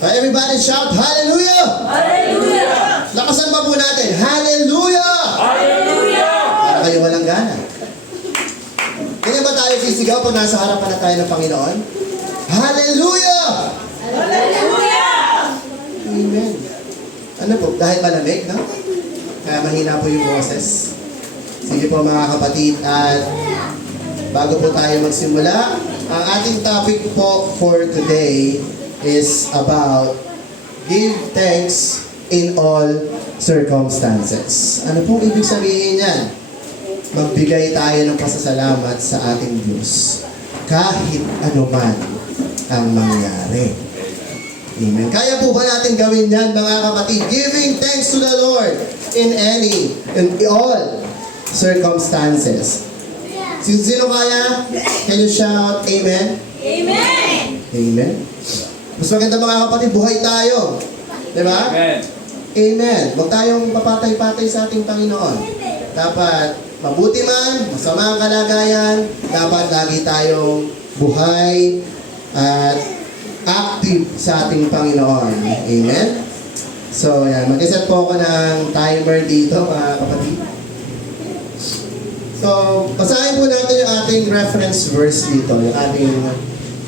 Everybody shout, Hallelujah! Hallelujah! Lakasan pa po natin, Hallelujah! Hallelujah! Para kayo walang gana. Ganyan ba tayo sisigaw pag nasa harapan na tayo ng Panginoon? Hallelujah! Hallelujah! Amen. Ano po, dahil malamig, no? Kaya mahina po yung boses. Sige po mga kapatid, at bago po tayo magsimula, ang ating topic po for today is about give thanks in all circumstances. Ano pong ibig sabihin yan? Magbigay tayo ng pasasalamat sa ating Diyos kahit anuman ang mangyari. Amen. Kaya po ba natin gawin yan, mga kapatid? Giving thanks to the Lord in all circumstances. Sino kaya? Can you shout Amen? Amen! Amen. Mas maganda mga kapatid, buhay tayo. Diba? Amen. Amen. Huwag tayong papatay-patay sa ating Panginoon. Dapat mabuti man, masama ang kalagayan, dapat lagi tayong buhay at active sa ating Panginoon. Amen? So, yan. Mag-iset po ako ng timer dito, mga kapatid. So, basahin po natin yung ating reference verse dito, yung ating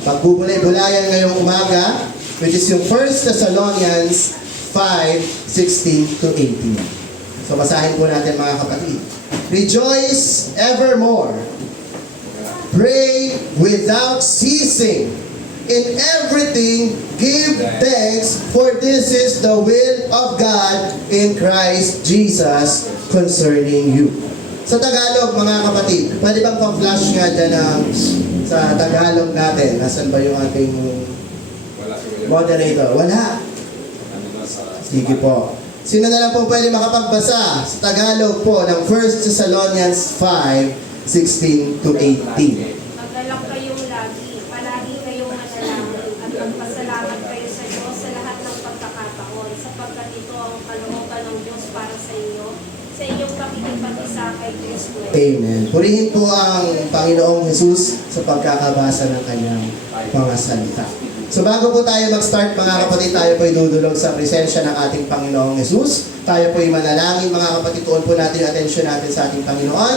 pagbubulay-bulayan ngayong umaga, which is yung 1 Thessalonians 5:16 to 18. So, basahin po natin mga kapatid. Rejoice evermore. Pray without ceasing. In everything, give thanks, for this is the will of God in Christ Jesus concerning you. Sa Tagalog, mga kapatid, pwede bang pa-flash nga dyan sa Tagalog natin? Nasaan ba yung ating moderator? Wala. Sige po. Sino na lang po pwede makapagbasa sa Tagalog po ng 1 Thessalonians 5:16 to 18? Maglalak kayong lagi, palagi kayong manalangin, at magpasalamat kayo sa Diyos sa lahat ng pagkakataon, sapagkat ito ang kalooban ng Diyos para sa inyo, sa inyong pakikipag-isa kay Kristo. Amen. Purihin po ang Panginoong Jesus sa pagkakabasa ng kanyang mga salita. So bago po tayo mag-start, mga kapatid, tayo po idudulog sa presensya ng ating Panginoong Jesus. Tayo po manalangin, mga kapatid, tuon po natin yung atensyon natin sa ating Panginoon.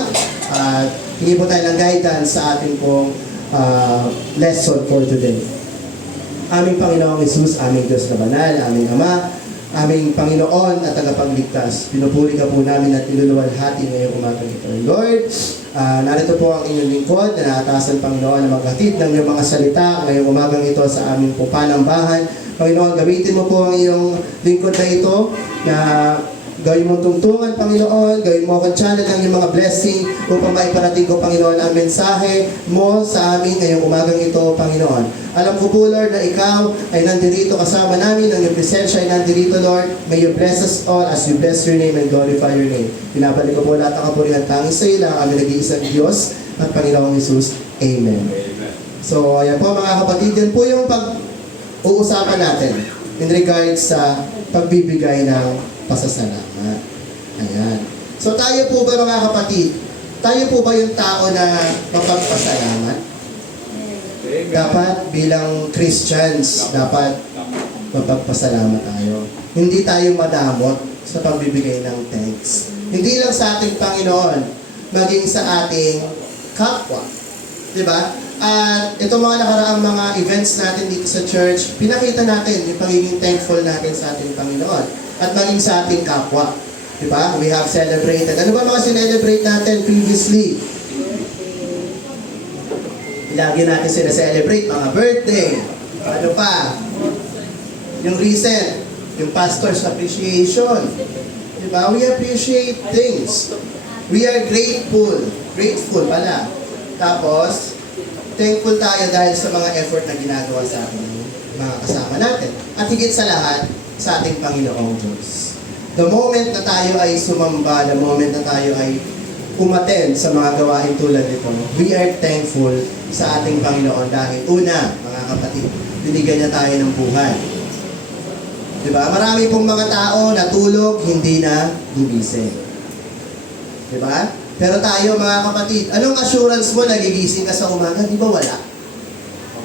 At hingi po tayo ng guidance sa ating pong lesson for today. Aming Panginoong Jesus, aming Diyos na banal, aming Ama, aming Panginoon at tagapagligtas. Pinupuri ka po namin at niluluwalhati ngayong umagang ito. Lord, narito po ang inyong lingkod na naatasan, Panginoon, na maghatid ng iyong mga salita ngayong umagang ito sa aming po panambahan. Panginoon, gamitin mo po ang iyong lingkod na ito na gawin mo tungtungan, Panginoon, gawin mo akong channel ng iyong mga blessing upang maiparating ko, Panginoon, ang mensahe mo sa amin ngayong umagang ito, Panginoon. Alam ko po, Lord, na ikaw ay nandirito kasama namin, ang iyong presensya ay nandirito, Lord. May you bless us all as you bless your name and glorify your name. Pinabalik ko po lahat ng kapurihan tanging sa iyo lang, aming nag-iisang Diyos at Panginoong Jesus. Amen. So, ayan po mga kapatid, yan po yung pag-uusapan natin in regards sa pagbibigay ng pasasalamat. Ayan. So tayo po ba mga kapatid, tayo po ba yung tao na mapagpasalamat? Dapat bilang Christians, dapat mapagpasalamat tayo. Hindi tayo madamot sa pagbibigay ng thanks. Hindi lang sa ating Panginoon, maging sa ating kapwa. Diba? At ito mga nakaraang mga events natin dito sa church, pinakita natin yung pagiging thankful natin sa ating Panginoon at maging sa ating kapwa. Diba? We have celebrated. Ano ba mga sinelebrate natin previously? Lagi natin sila-celebrate, mga birthday. Ano pa? Yung recent, yung pastor's appreciation. Diba? We appreciate things. We are grateful. Grateful pala. Tapos, thankful tayo dahil sa mga effort na ginagawa sa ating mga kasama natin. At higit sa lahat, sa ating Panginoong Diyos. The moment na tayo ay sumamba, the moment na tayo ay umattend sa mga gawain tulad nito, we are thankful sa ating Panginoon dahil una, mga kapatid, binigyan niya tayo ng buhay. Diba? Marami pong mga tao natulog, hindi na gumising. Diba? Pero tayo mga kapatid, anong assurance mo nagigising ka sa umaga? Di ba wala?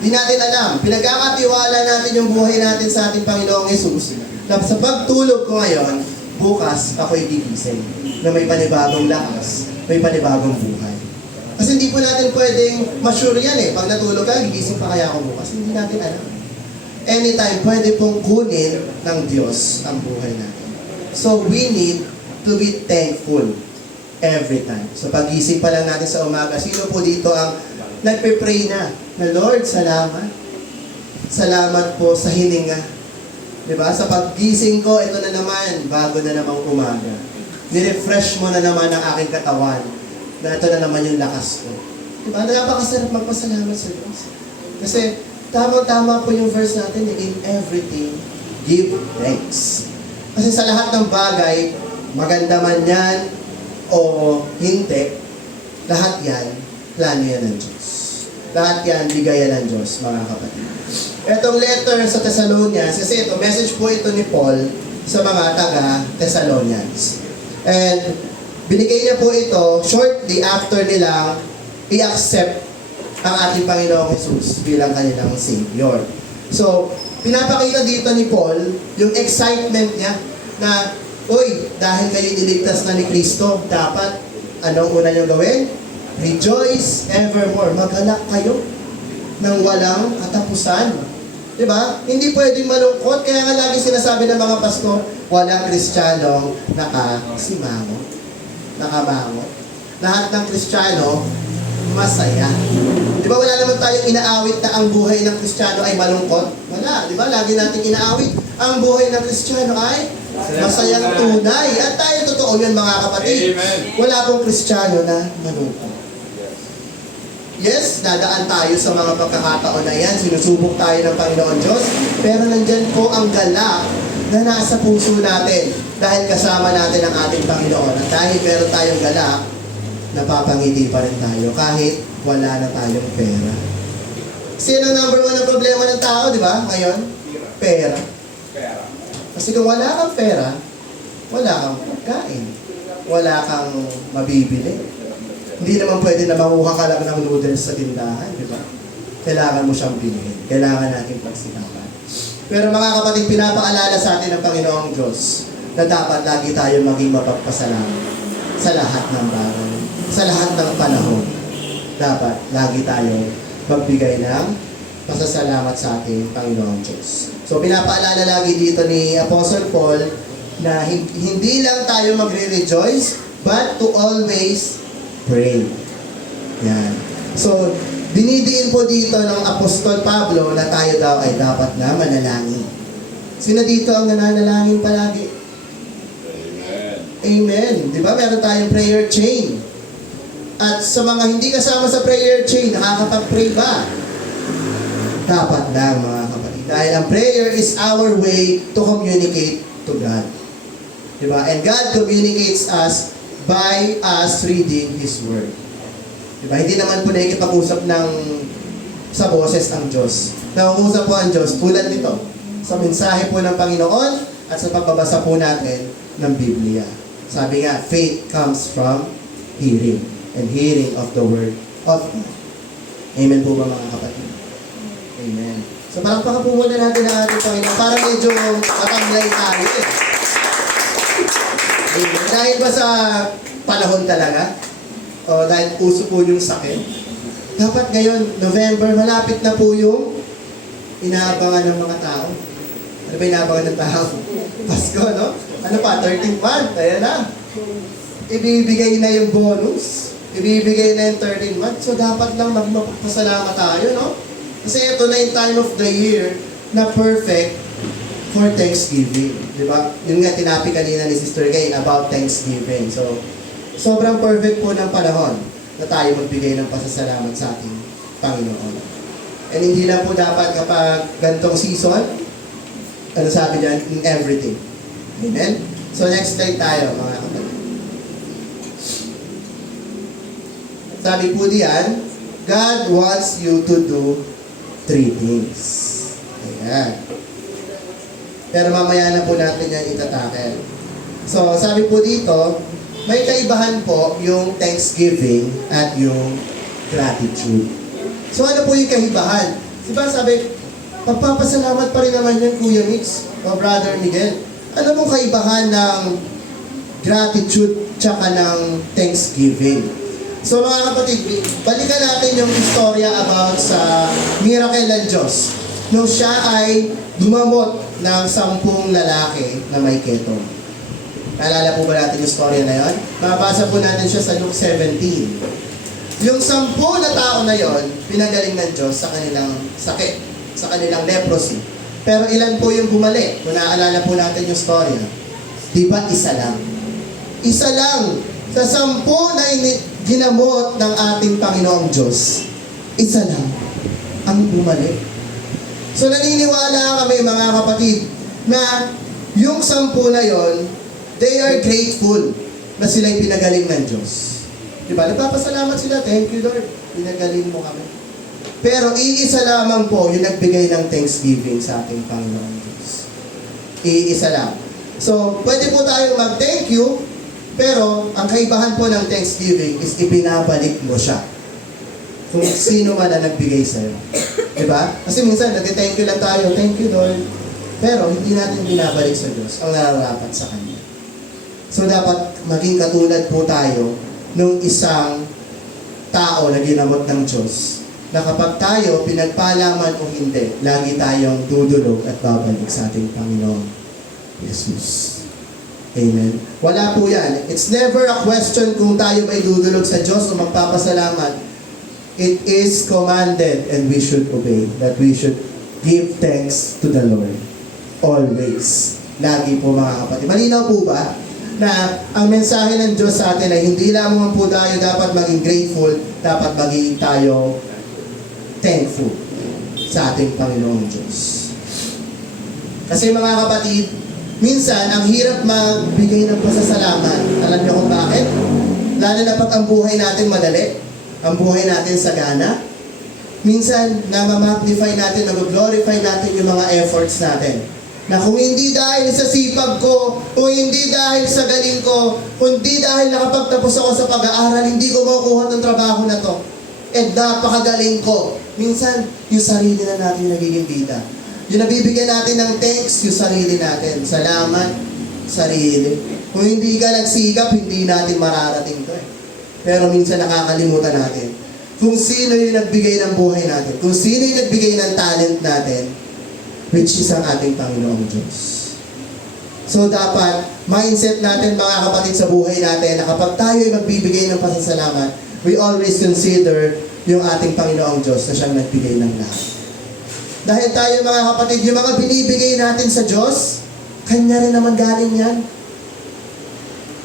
Di natin alam. Pinagkakatiwala natin yung buhay natin sa ating Panginoong Yesus. Tapos sa pagtulog ko ngayon, bukas ako'y gigising na may panibagong lakas, may panibagong buhay. Kasi hindi po natin pwedeng ma-sure yan eh. Pag natulog ka, gigising pa kaya ako bukas. Hindi natin alam. Anytime, pwede pong kunin ng Diyos ang buhay natin. So we need to be thankful every time. So pag-isip pa lang natin sa umaga, sino po dito ang nagpe-pray na Lord, salamat. Salamat po sa hininga. Diba? Sa pag-gising ko, ito na naman, bago na namang umaga. Nirefresh mo na naman ang aking katawan. Na ito na naman yung lakas ko. Diba? Napakasarap magpasalamat sa Diyos. Kasi tama-tama po yung verse natin, in everything, give thanks. Kasi sa lahat ng bagay, maganda man yan o hindi, lahat yan, plano yan ng Diyos. Lahat yan, bigayan ng Diyos, mga kapatid. Etong letter sa Thessalonians, kasi ito, message po ito ni Paul sa mga taga-Thessalonians. And binigay niya po ito shortly after nilang i-accept ang ating Panginoong Jesus bilang kanilang Savior. So, pinapakita dito ni Paul yung excitement niya na, uy, dahil kayo niligtas na ni Kristo, dapat, anong una niyong gawin? Rejoice evermore. Maghalak kayo ng walang katapusan. Diba? Hindi pwedeng malungkot. Kaya nga lagi sinasabi ng mga pastor, walang Kristiyanong nakasimangot. Nakabangot. Lahat ng Kristiyano, masaya. Di ba wala naman tayong inaawit na ang buhay ng Kristiyano ay malungkot? Wala. Di ba? Lagi natin inaawit. Ang buhay ng Kristiyano ay masayang tunay. At tayo totoo yun mga kapatid. Amen. Wala pong Kristiyano na malungkot. Yes, dadaan tayo sa mga pagkakataon na yan. Sinusubok tayo ng Panginoon Diyos. Pero nandyan po ang galak na nasa puso natin. Dahil kasama natin ang ating Panginoon. At dahil meron tayong galak, napapangiti pa rin tayo kahit wala na tayong pera. Sino ang number one na problema ng tao, di ba? Ngayon? Pera. Kasi kung wala kang pera, wala kang pagkain. Wala kang mabibili. Hindi naman pwede na makuha ka lang ng noodles sa tindahan, di ba? Kailangan mo siyang bilhin. Kailangan natin pagsikapan. Pero mga kapatid, pinapaalala sa atin ng Panginoong Diyos na dapat lagi tayo maging mapagpasalamat sa lahat ng bagay. Sa lahat ng panahon, dapat lagi tayo magbigay ng pasasalamat sa ating Panginoong Diyos. So pinapaalala lagi dito ni Apostle Paul na hindi lang tayo magre-rejoice, but to always pray. Yan. So, dinidiin po dito ng Apostol Pablo na tayo daw ay dapat na manalangin. Sino dito ang nananalangin palagi? Amen. Di ba? Meron tayong prayer chain. At sa mga hindi kasama sa prayer chain, nakakapag-pray ba? Dapat lang mga kapatid. Dahil ang prayer is our way to communicate to God. Di ba? And God communicates us by us reading His Word. Diba? Hindi naman po nakikipag-usap sa boses ang Diyos. Nangungusap po ang Diyos tulad nito sa mensahe po ng Panginoon at sa pagbabasa po natin ng Biblia. Sabi nga, faith comes from hearing and hearing of the Word of God. Amen po ba mga kapatid? Amen. So palakpakan po muna natin ang ating Panginoon para medyo matamlay tayo eh. Dahil ba sa panahon talaga? O dahil puso po yung sakit? Dapat ngayon, November, malapit na po yung inaabangan ng mga tao. Ano ba inaabangan ng tao? Pasko, no? Ano pa? 13th month. Ayan na. Ibibigay na yung bonus. Ibibigay na yung 13th month. So dapat lang magpapasalamat tayo, no? Kasi ito na yung time of the year na perfect for Thanksgiving. Di ba? Yun nga tinapi kanina ni Sister Gay about Thanksgiving. So, sobrang perfect po ng panahon na tayo magbigay ng pasasalamat sa ating Panginoon. And hindi lang po dapat kapag gantong season, ano sabi diyan, in everything. Amen? So, next slide tayo, mga kapatid. Sabi po diyan, God wants you to do 3 things. Ayan. Pero mamaya na po natin yan itatakel. So, sabi po dito, may kaibahan po yung thanksgiving at yung gratitude. So, ano po yung kaibahan? Diba sabi, pagpapasalamat pa rin naman yan, Kuya Mix o Brother Miguel. Ano mong kaibahan ng gratitude tsaka ng thanksgiving? So mga kapatid, balikan natin yung istorya about sa miracle ng Diyos. Nung siya ay gumamot ng 10 lalaki na may ketong. Naalala po ba natin yung istorya na yon? Mabasa po natin siya sa Luke 17. Yung 10 na tao na yon, pinagaling ng Diyos sa kanilang sakit, sa kanilang leprosy. Pero ilan po yung bumalik? Kung naaalala po natin yung storya. Di ba isa lang? Isa lang sa 10 na ginamot ng ating Panginoong Diyos. Isa lang ang bumalik. So naniniwala kami mga kapatid na yung 10 na yon, they are grateful na sila'y pinagaling ng Diyos. Diba? Nagpapasalamat sila. Thank you, Lord. Pinagaling mo kami. Pero iisa lamang po yung nagbigay ng thanksgiving sa ating Panginoon Diyos. Iisa lang. So, pwede po tayong mag-thank you, pero ang kaibahan po ng thanksgiving is ibinabalik mo siya. Kung sino man ang nagbigay sa'yo. Diba? Kasi minsan, nag-thank you lang tayo. Thank you, Lord. Pero hindi natin binabalik sa Diyos ang nararapat sa Kanya. So, dapat maging katulad po tayo nung isang tao na ginamot ng Diyos, na kapag tayo pinagpalaman o hindi, lagi tayong dudulog at babalik sa ating Panginoon Jesus. Amen. Wala po yan. It's never a question kung tayo ba'y dudulog sa Diyos o magpapasalamat. It is commanded and we should obey, that we should give thanks to the Lord. Always. Lagi po mga kapatid. Malinaw po ba na ang mensahe ng Diyos sa atin ay hindi lamang po tayo dapat maging grateful, dapat maging tayo thankful sa ating Panginoong Diyos. Kasi mga kapatid, minsan ang hirap magbigay ng pasasalamat. Alam niyo kung bakit? Lalo na pag ang buhay natin madali, ang buhay natin sagana. Minsan, na-magnify natin, na-glorify natin yung mga efforts natin. Na kung hindi dahil sa sipag ko, kung hindi dahil sa galing ko, kung hindi dahil nakapagtapos ako sa pag-aaral, hindi ko makukuha ng trabaho na to. And napakagaling ko. Minsan, yung sarili na natin yung nagiging bida. Yung nabibigyan natin ng thanks, yung sarili natin. Salamat, sarili. Kung hindi ka nagsikap, hindi natin mararating to eh. Pero minsan nakakalimutan natin kung sino yung nagbigay ng buhay natin, kung sino yung nagbigay ng talent natin, which is ang ating Panginoong Diyos. So dapat, mindset natin mga kapatid sa buhay natin, na kapag tayo ay magbibigay ng pasasalamat, we always consider yung ating Panginoong Diyos na siyang nagbigay ng lahat. Dahil tayo mga kapatid, yung mga binibigay natin sa Diyos, Kanya rin naman galing yan.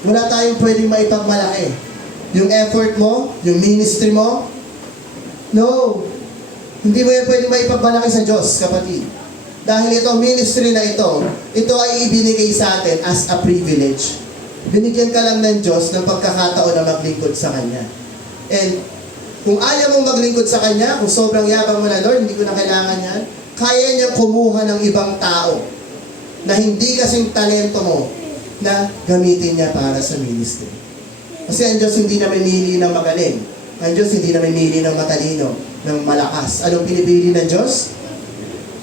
Wala tayong pwedeng maipagmalaki. Yung effort mo, yung ministry mo, no. Hindi mo yan pwedeng maipagmalaki sa Diyos, kapatid. Dahil ito, ministry na ito ay ibinigay sa atin as a privilege. Binigyan ka lang ng Diyos ng pagkakataon na maglingkod sa Kanya. And kung ayaw mong maglingkod sa Kanya, kung sobrang yabang mo na, Lord, hindi ko na kailangan yan, kaya niyang kumuha ng ibang tao na hindi kasing talento mo na gamitin niya para sa ministry. Kasi ang Diyos hindi na mamili ng magaling. Ang Diyos hindi na mamili ng matalino, ng malakas. Anong pinipili ng Diyos?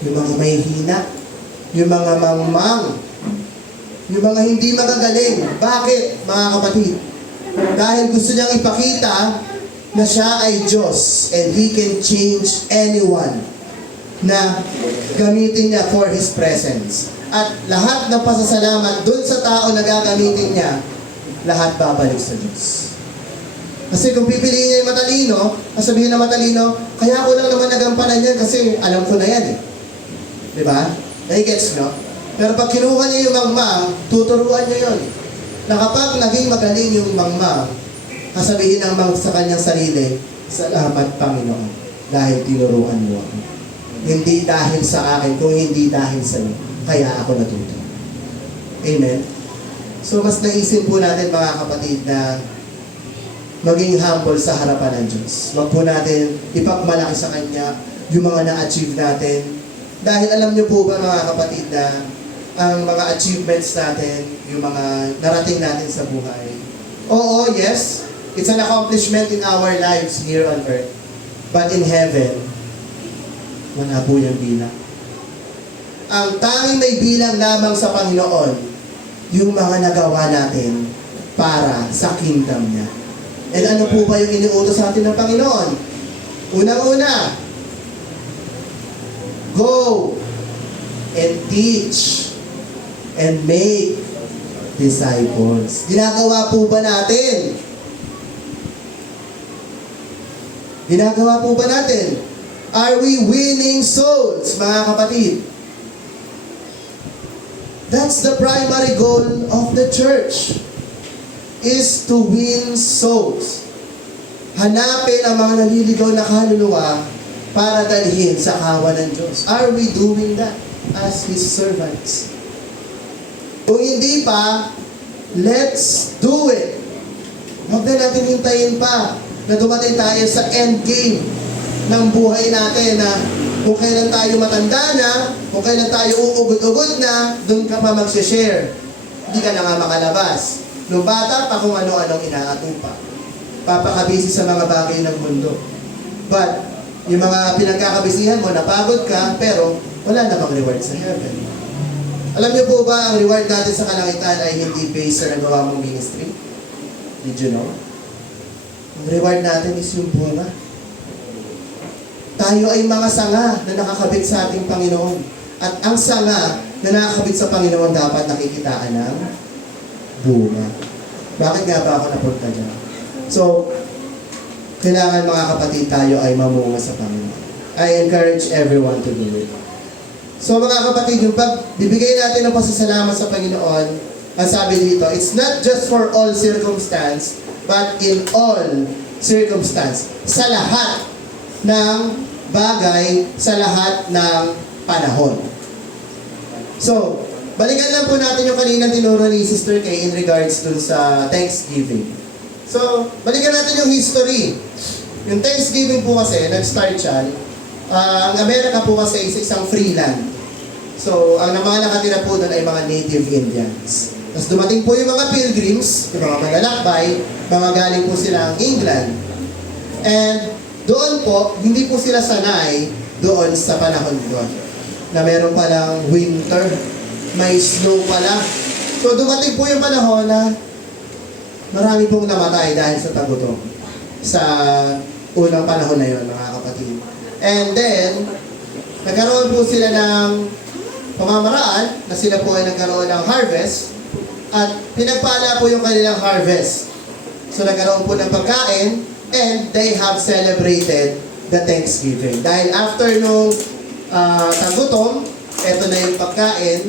Yung mga may hina, yung mga mangmang, yung mga hindi magagaling. Bakit, mga kapatid? Dahil gusto niyang ipakita na siya ay Diyos and He can change anyone na gamitin niya for His presence. At lahat ng pasasalamat dun sa tao na gagamitin niya, lahat babalik sa Diyos. Kasi kung pipiliin niya yung matalino, sabihin na matalino, kaya ako lang naman nagampanan yan kasi alam ko na yan eh. Diba? Nai-gets no? Pero pag kinuha niya yung mangmang, tuturuan niya yun. Na kapag naging magaling yung mangmang, sasabihin ng sa kanyang sarili, salamat Panginoon, dahil tinuruan mo ako. Hindi dahil sa akin, kung hindi dahil sa iyo, kaya ako natuto. Amen? So mas naisip po natin mga kapatid na maging humble sa harapan ng Diyos. Wag po natin ipagmalaki sa Kanya yung mga na-achieve natin. Dahil alam niyo po ba mga kapatid na ang mga achievements natin, yung mga narating natin sa buhay. Oo, yes, it's an accomplishment in our lives here on earth. But in heaven, Wala po yung bilang. Ang tanging may bilang lamang sa Panginoon, yung mga nagawa natin para sa kingdom niya. And ano po ba yung iniutos sa atin ng Panginoon? Unang-una, go and teach and make disciples. Ginagawa po ba natin? Ginagawa po ba natin? Are we winning souls, mga kapatid? That's the primary goal of the church, is to win souls. Hanapin ang mga naliligaw na kaluluwa para dalhin sa kawan ng Diyos. Are we doing that as His servants? Kung hindi pa, let's do it. Huwag na natin hintayin pa na dumating tayo sa end game ng buhay natin na kung kailan tayo matanda na, kung kailan tayo uugod-ugod na, doon ka pa mag-share. Hindi ka na nga makalabas. Nung bata pa kung ano-anong inaatupa. Papakabisi sa mga bagay ng mundo. But, yung mga pinagkakabisihan mo, napagod ka, pero wala namang reward sa heaven. Alam niyo po ba, ang reward natin sa kalangitan ay hindi based sa nagawa mong ministry? Did you know? Ang reward natin is yung bunga. Tayo ay mga sanga na nakakabit sa ating Panginoon. At ang sanga na nakakabit sa Panginoon dapat nakikitaan ng bunga. Bakit nga ba ako napunta dyan? So, kailangan mga kapatid tayo ay mamunga sa Panginoon. I encourage everyone to do it. So mga kapatid, yung pagbibigay natin ng pasasalamat sa Panginoon, ang sabi dito, it's not just for all circumstance, but in all circumstance. Sa lahat ng bagay, sa lahat ng panahon. So, balikan lang po natin yung kaninang tinuro ni Sister Kay in regards dun sa Thanksgiving. So, balikan natin yung history. Yung Thanksgiving po kasi, nag-start siya. Ang Amerika po kasi is isang free land. So, ang mga nakatira po doon ay mga native Indians. Tapos dumating po yung mga pilgrims, yung mga manlalakbay, mga galing po silang England. And doon po, hindi po sila sanay doon sa panahon doon. Na meron palang winter, may snow pala. So dumating po yung panahon na marami pong namatay dahil sa tagutom. Sa unang panahon na yun, mga kapatid. And then, nagkaroon po sila ng pamamaraan na sila po ay nagkaroon ng harvest at pinagpala po yung kanilang harvest. So nagkaroon po ng pagkain and they have celebrated the Thanksgiving. Dahil after nung tagutom, eto na yung pagkain,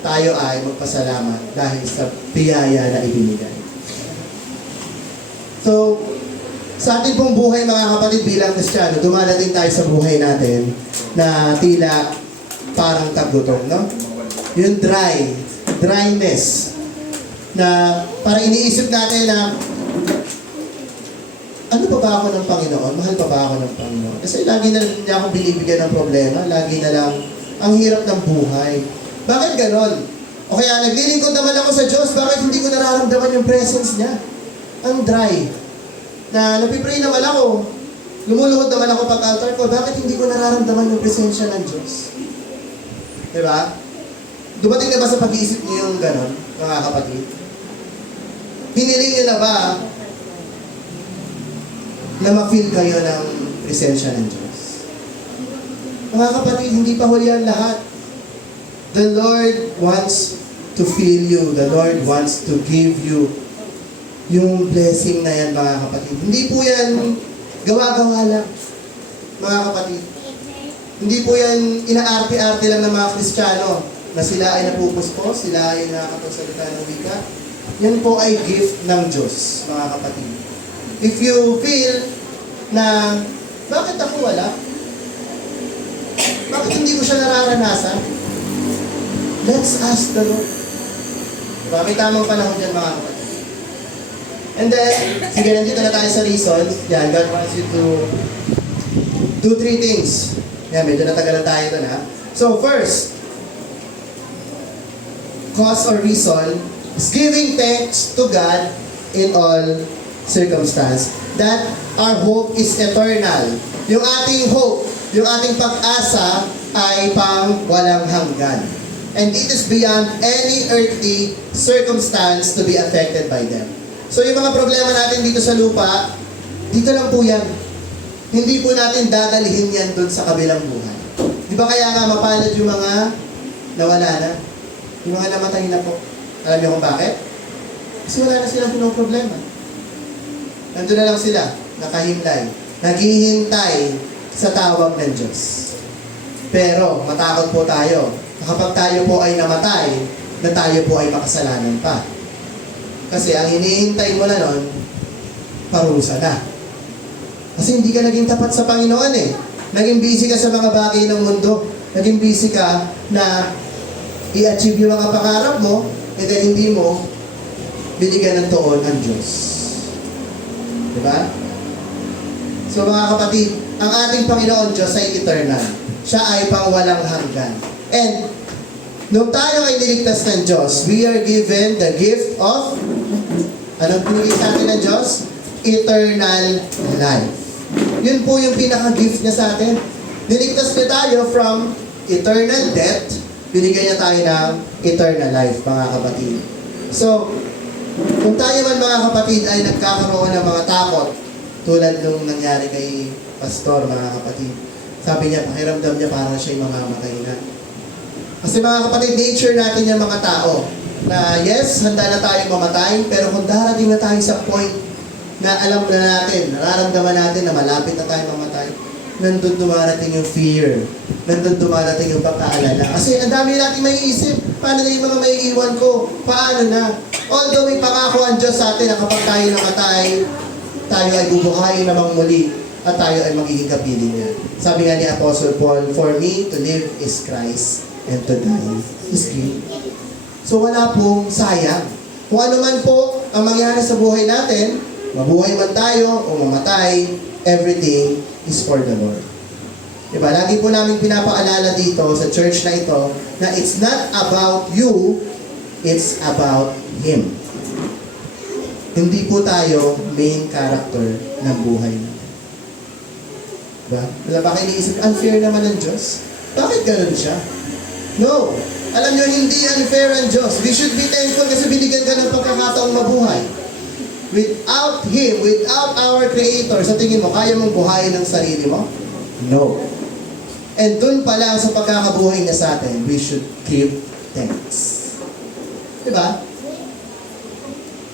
tayo ay magpasalamat dahil sa biyaya na ibinigay. So, sa ating pong buhay mga kapatid bilang Kristiyano, dumadating tayo sa buhay natin na tila parang tagutom, no? Yung dryness, na parang iniisip natin na ano pa ba ako ng Panginoon? Mahal pa ba ako ng Panginoon? Kasi lagi na niya akong binibigyan ng problema, lagi na lang ang hirap ng buhay. Bakit ganon? O kaya naglilingkod naman ako sa Diyos, bakit hindi ko nararamdaman yung presence niya? Ang dry. Na napipray naman ako, lumuluhod naman ako pag-altar ko, bakit hindi ko nararamdaman yung presensya ng Diyos? Diba? Dumating na ba sa pag-iisip niyo yung ganon, mga kapatid? Hiniling niyo na ba na ma-feel kayo ng presensya ng Diyos? Mga kapatid, hindi pa huli ang lahat. The Lord wants to feel you. The Lord wants to give you yung blessing na yan, mga kapatid. Hindi po yan gawa-gawa lang, mga kapatid. Hindi po yan inaarte-arte lang ng mga Kristiyano na sila ay napupuspos, sila ay nakakapagsalita ng wika. Yan po ay gift ng Diyos, mga kapatid. If you feel na, bakit ako wala? Bakit hindi ko siya nararanasan? Let's ask the Lord. Diba? May tamang panahon dyan, mga kapatid. And then, sige, nandito na tayo sa reasons. Yan, God wants you to do 3 things. Yan, medyo natagalan tayo ito na. So, first, cause or reason is giving thanks to God in all circumstance. That our hope is eternal. Yung ating hope, yung ating pag-asa ay pang walang hanggan. And it is beyond any earthly circumstance to be affected by them. So yung mga problema natin dito sa lupa, dito lang po yan. Hindi po natin dadalhin yan dun sa kabilang buhay. Di ba kaya nga mapalad yung mga nawala na? Yung mga namatay na po. Alam niyo kung bakit? Kasi wala na silang punong problema. Nandun na lang sila, nakahimlay, naghihintay sa tawag ng Diyos. Pero matakot po tayo na kapag tayo po ay namatay, na tayo po ay makasalanan pa. Kasi ang hinihintay mo na nun, parusa na. Kasi hindi ka naging tapat sa Panginoon eh. Naging busy ka sa mga bagay ng mundo. Naging busy ka na i-achieve yung mga pangarap mo, and then hindi mo binigyan ng tuon ang Diyos. Diba? So mga kapatid, ang ating Panginoon Diyos ay eternal. Siya ay pang walang hanggan. And nung tayo ay niligtas ng Diyos, we are given the gift of, anong pinigay sa atin ng Diyos? Eternal life. Yun po yung pinaka-gift niya sa atin. Niligtas niya tayo from eternal death, binigyan niya tayo ng eternal life, mga kapatid. So, kung tayo man mga kapatid ay nagkakaroon ng mga takot, tulad nung nangyari kay Pastor, mga kapatid, sabi niya, pakiramdam niya parang siya'y mamamatay na. Kasi mga kapatid, nature natin yung mga tao, na yes, handa na tayong mamatay, pero kung darating na tayo sa point na alam na natin, nararamdaman natin na malapit na tayo mamatay, nandun dumarating yung fear, nandun dumarating yung pagkaalala. Kasi ang dami natin may isip, paano na yung mga may iwan ko? Paano na? Although may pangako ang Diyos sa atin na kapag tayo namatay, tayo ay bubuhayin namang muli at tayo ay magiging kapiling niya. Sabi nga ni Apostle Paul, for me to live is Christ and to die is gain. So wala pong sayang. Kung ano man po ang mangyari sa buhay natin, mabuhay man tayo o mamatay, everything is for the Lord. Diba? Lagi po namin pinapaalala dito sa church na ito na it's not about you, it's about Him. Hindi po tayo main character ng buhay natin. Diba? Baka iniisip, unfair naman ng Diyos. Bakit ganun siya? No. Alam nyo, hindi unfair ang Diyos. We should be thankful kasi binigyan ka ng pagkakataong mabuhay. Without Him, without our Creator, sa tingin mo, kaya mong buhayin ang sarili mo? No. And dun pala sa pagkakabuhay niya sa atin, we should give thanks. Diba?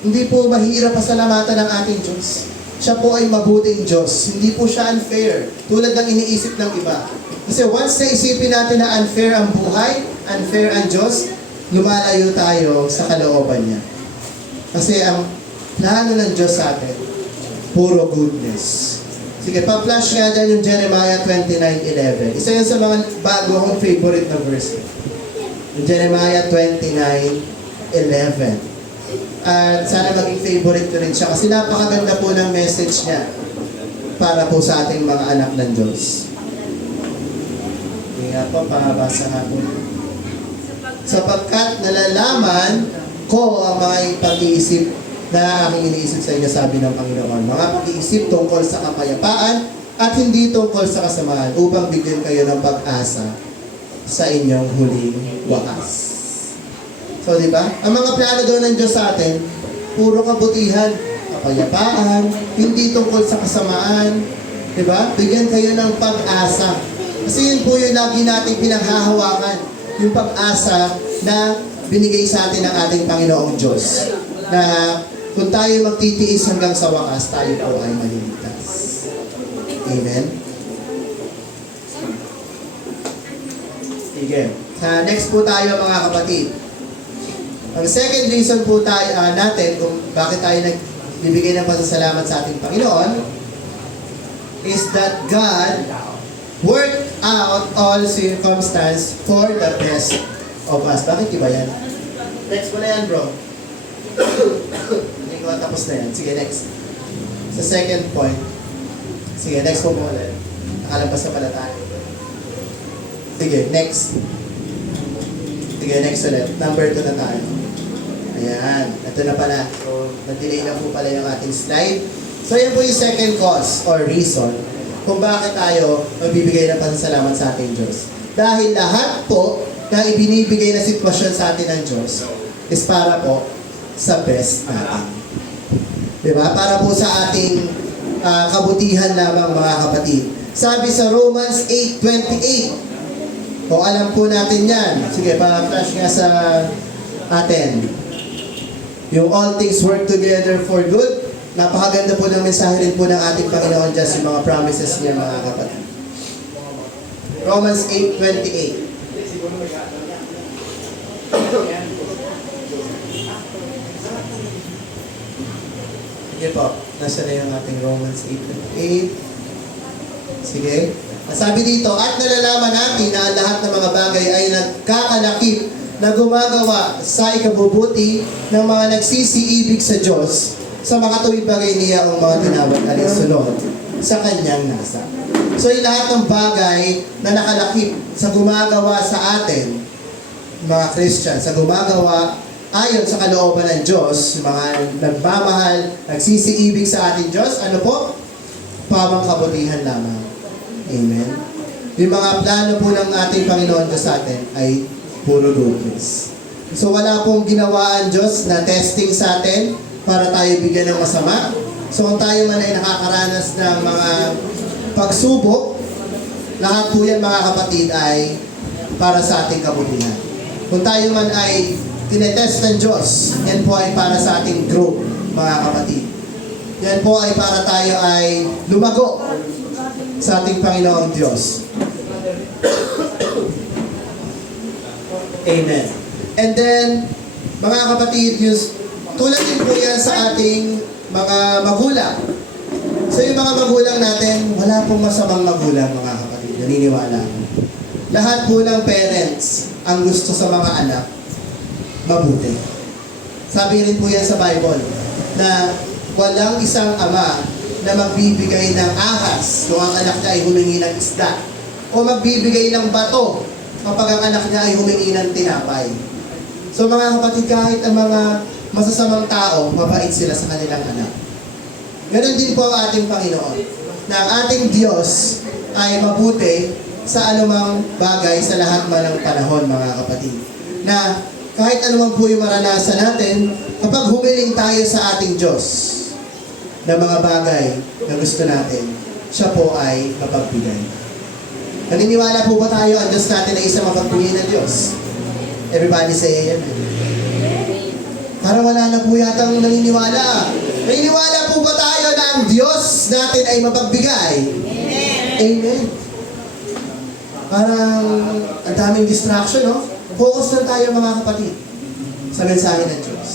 Hindi po mahirap pasalamatan ng ating Diyos. Siya po ay mabuting Diyos. Hindi po siya unfair, tulad ng iniisip ng iba. Kasi once na isipin natin na unfair ang buhay, unfair ang Diyos, lumalayo tayo sa kalooban niya. Kasi ang plano ng Diyos sa atin, puro goodness. Sige, pa-flash nga dyan yung Jeremiah 29:11. Isa yan sa mga bago kong favorite na verse. Yung Jeremiah 29:11. At sana maging favorite ko rin siya kasi napakaganda po ng message niya para po sa ating mga anak ng Diyos. Kaya po, pakabasa nga po. Sapagkat nalalaman ko ang mga pag-iisip na aking iniisip sa inyo, sabi ng Panginoon. Mga pag-iisip tungkol sa kapayapaan at hindi tungkol sa kasamaan upang bigyan kayo ng pag-asa sa inyong huling wakas. So, di ba? Ang mga plano doon ng Diyos sa atin, puro kabutihan, kapayapaan, hindi tungkol sa kasamaan. Di ba? Bigyan kayo ng pag-asa. Kasi yun po yung lagi nating pinaghahawakan. Yung pag-asa na binigay sa atin ng ating Panginoong Diyos. Na kung tayo magtitiis hanggang sa wakas, tayo po ay maliligtas. Amen? Sige. Next po tayo mga kapatid. Ang second reason po tayo, natin kung bakit tayo nagbibigay ng pasasalamat sa ating Panginoon is that God worked out all circumstance for the best of us. Bakit iba yan? Next mo na yan, bro. Hindi ko tapos na yan. Sige, next. Sa second point. Sige, next po mo ulit. Nakalabas na pala tayo. Sige, next. Sige, next ulit. Number 2 na tayo. Ayan. Ito na pala. So, nag-delay na po pala yung ating slide. So, yan po yung second cause or reason kung bakit tayo magbibigay ng pasasalamat sa ating Diyos. Dahil lahat po na ibinibigay na sitwasyon sa atin ng Diyos is para po sa best natin. Diba? Para po sa ating kabutihan lamang mga kapatid. Sabi sa Romans 8:28, kung alam po natin yan, sige, pa-flash nga sa atin. Yung all things work together for good. Napakaganda po ng mensahe rin po ng ating Panginoon Diyos, yung mga promises niya mga kapatid. Romans 8:28. Sige po, nasa na yung ating Romans 8:28. Sige. Sabi dito, at nalalaman natin na ang lahat ng mga bagay ay nagkakalakip na gumagawa sa ikabubuti ng mga nagsisiibig sa Diyos sa mga tuwid bagay niya ang mga tinawag alinsunod sa kanyang nasa. So yung lahat ng bagay na nakalakip sa gumagawa sa atin, mga Christian, sa gumagawa ayon sa kalooban ng Diyos, mga nagmamahal, nagsisiibig sa ating Diyos, ano po? Pawang kabutihan lamang. Amen. Yung mga plano po ng ating Panginoon Diyos sa atin ay puro goodness. So wala pong ginawa ang Diyos na testing sa atin para tayo bigyan ng masama. So kung tayo man ay nakakaranas ng mga pagsubok, lahat po yan mga kapatid ay para sa ating kabutihan. Kung tayo man ay tinetest ng Diyos, yan po ay para sa ating growth, mga kapatid. Yan po ay para tayo ay lumago sa ating Panginoong Diyos. Amen. And then, mga kapatid, tulad din po yan sa ating mga magulang. So yung mga magulang natin, wala pong masamang magulang, mga kapatid. Naniniwala. Lahat po ng parents ang gusto sa mga anak, mabuti. Sabi rin po yan sa Bible, na walang isang ama na magbibigay ng ahas kung ang anak niya ay humingi ng isda, o magbibigay ng bato kapag ang anak niya ay humingi ng tinapay. So mga kapatid, kahit ang mga masasamang tao, mabait sila sa kanilang anak. Ganon din po ang ating Panginoon, na ang ating Diyos ay mabuti sa anumang bagay sa lahat man ng panahon, mga kapatid. Na kahit anumang po yung maranasan natin, kapag humiling tayo sa ating Diyos na mga bagay na gusto natin, siya po ay mapagbigay. Naniniwala po ba tayo ang Diyos natin ay isang mapagbigay na Diyos? Everybody say amen. Parang wala na po yatang naniniwala. Naniniwala po ba tayo na ang Diyos natin ay mapagbigay? Amen. Amen. Parang ang daming distraction, no? Focus lang tayo mga kapatid sa mensahe ng Diyos.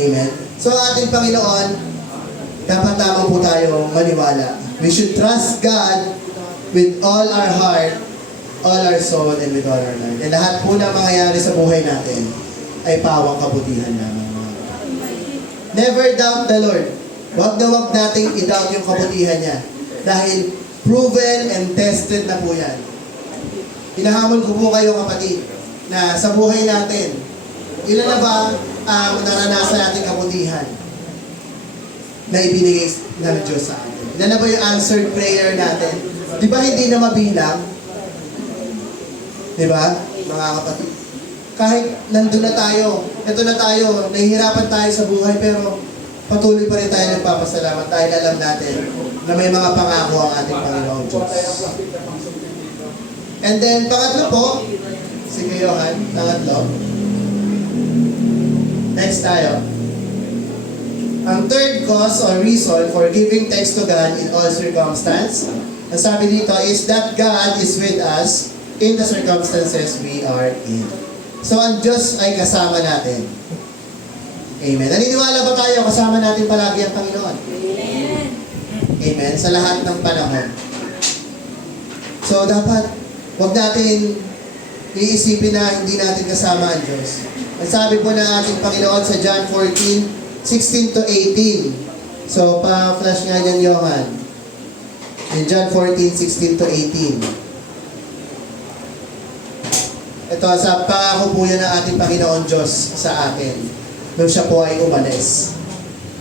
Amen. So ating Panginoon, dapat lamang po tayo maniwala. We should trust God with all our heart, all our soul, and with all our mind. And lahat po na mangyayari sa buhay natin ay pawang kabutihan lamang. Never doubt the Lord. Huwag na huwag nating i-doubt yung kabutihan niya. Dahil proven and tested na po yan. Hinahamon ko po kayo kapatid, na sa buhay natin, ilan na ba ang naranasan nating kabutihan na ibinigay ng Diyos sa atin? Ilan na ba yung answered prayer natin? Di ba hindi na mabilang? Di ba, mga kapatid? Kahit nandun na tayo, ito na tayo, nahihirapan tayo sa buhay, pero patuloy pa rin tayo nagpapasalamat dahil alam natin na may mga pangako ang ating Panginoong Diyos. And then, pangatlo po, sige Johan, pangatlo. Next tayo. Ang third cause or reason for giving thanks to God in all circumstance, ang sabi dito is that God is with us in the circumstances we are in. So, ang Diyos ay kasama natin. Amen. Naniniwala ba tayo kasama natin palagi ang Panginoon? Amen. Amen. Sa lahat ng panahon. So, dapat, huwag natin iisipin na hindi natin kasama ang Diyos. Ang sabi po ng ating Panginoon sa John 14:16 to 18. So, pa-flash nga yan, Johan. In John 14:16 to 18. Ito, sa pangako po yan ng ating Panginoon Diyos sa atin nung siya po ay umalis.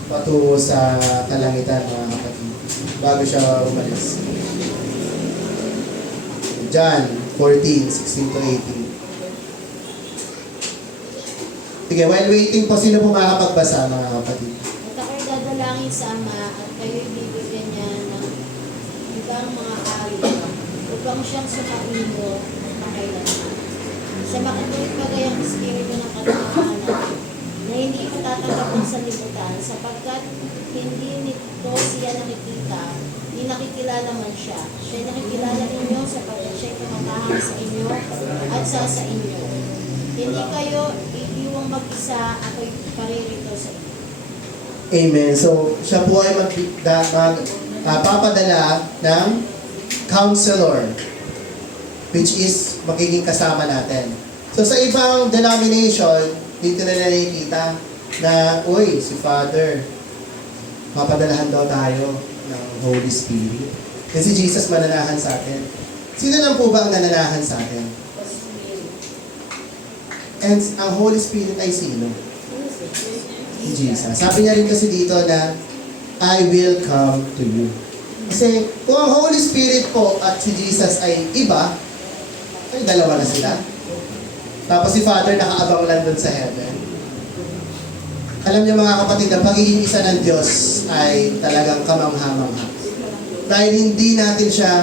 patungo sa kalangitan, mga kapatid, bago siya umalis. John 14:16 to 18. Sige, while waiting po, sino po makakapagbasa, mga kapatid? At ako'y dadalangin sa Ama at kayo'y bibigyan niya ng ibang mga ari upang siyang sumainyo ng kailanman. Sa makatuwid bagay ang Espiritu ng katotohanan na hindi matatanggap ng sanlibutan sapagkat hindi nito siya nakikita, ni nakikilala man siya. Siya'y nakikilala ninyo sapagkat siya'y tumatahak sa inyo at sa inyo. Hindi kayo iiwang mag-isa, ako'y paririto sa inyo. Amen. So, siya po ay papadala ng counselor, which is magiging kasama natin. So, sa ibang denomination, dito na nakikita na, uy, si Father, papadalahan daw tayo ng Holy Spirit. Kasi Jesus mananahan sa atin. Sino lang po ba ang nananahan sa atin? And ang Holy Spirit ay sino? Jesus. Sabi niya rin kasi dito na, I will come to you. Kasi kung ang Holy Spirit po at si Jesus ay iba, ay dalawa na sila. Tapos si Father nakaabang lang doon sa heaven. Alam niyo mga kapatid, ang pagiging isa ng Diyos ay talagang kamangha-mangha. Dahil hindi natin siya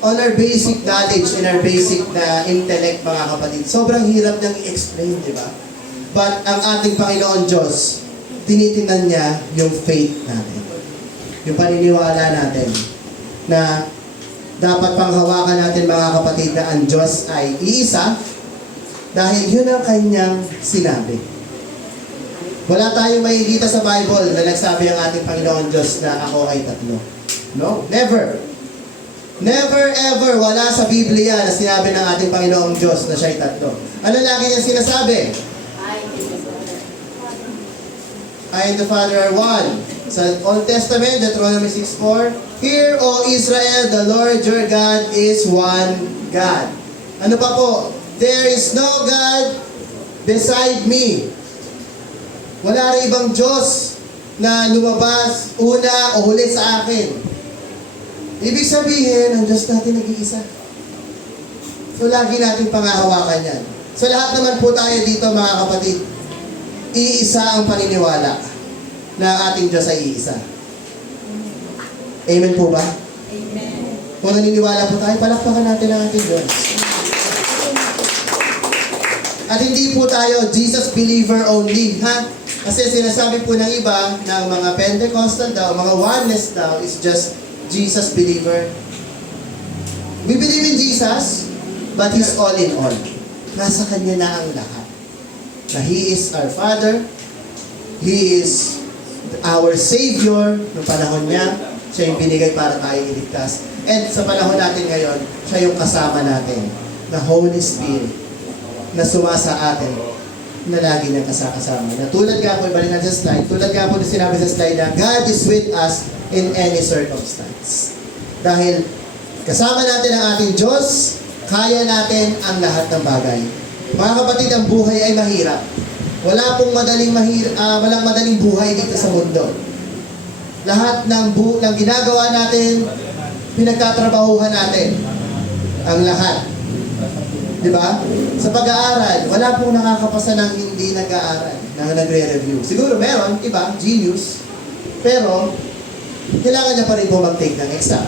on our basic knowledge and our basic na intellect, mga kapatid. Sobrang hirap niyang i-explain, di ba? But ang ating Panginoon Diyos, tinitingnan niya yung faith natin. Yung paniniwala natin na dapat panghawakan natin, mga kapatid, na ang Diyos ay iisa dahil yun ang kanyang sinabi. Wala tayong makikita sa Bible na nagsabi ang ating Panginoon Diyos na ako ay tatlo. No, never. Never ever, wala sa Biblia na sinabi ng ating Panginoong Diyos na siya'y tatlo. Ano lagi niyang sinasabi? I and the Father are one. Sa Old Testament, Deuteronomy 6:4, Hear, O Israel, the Lord your God is one God. Ano pa po? There is no God beside me. Wala rin ibang Diyos na lumabas, una o huli sa akin. Ibig sabihin, ang Diyos natin nag-iisa. So, lagi natin pangahawakan yan. So, lahat naman po tayo dito, mga kapatid, iisa ang paniniwala na ang ating Diyos ay iisa. Amen po ba? Amen. Kung naniniwala po tayo, palakpakan natin ang ating Diyos. At hindi po tayo Jesus believer only, ha? Kasi sinasabi po ng iba, ng mga Pentecostal daw, mga oneness daw, is just Jesus believer. We believe in Jesus, but He's all in all. Nasa Kanya na ang lahat. Na He is our Father, He is our Savior, noong panahon niya, siya yung binigay para tayo iligtas. And sa panahon natin ngayon, siya yung kasama natin, na Holy Spirit, na sumasa atin, na lagi niyang kasama. Na tulad nga po, ibalik natin sa slide, tulad nga po na sinabi sa slide na God is with us in any circumstance. Dahil kasama natin ang ating Diyos, kaya natin ang lahat ng bagay. Mga kapatid, ang buhay ay mahirap. Wala pong walang madaling buhay dito sa mundo. Lahat ng ginagawa natin, pinagtatrabahuhan natin. Ang lahat. Diba? Sa pag-aaral, wala pong nakakapasa ng hindi nag-aaral, na nagre-review. Siguro meron, iba, genius. Pero, kailangan niya pa rin po mag-take ng exam.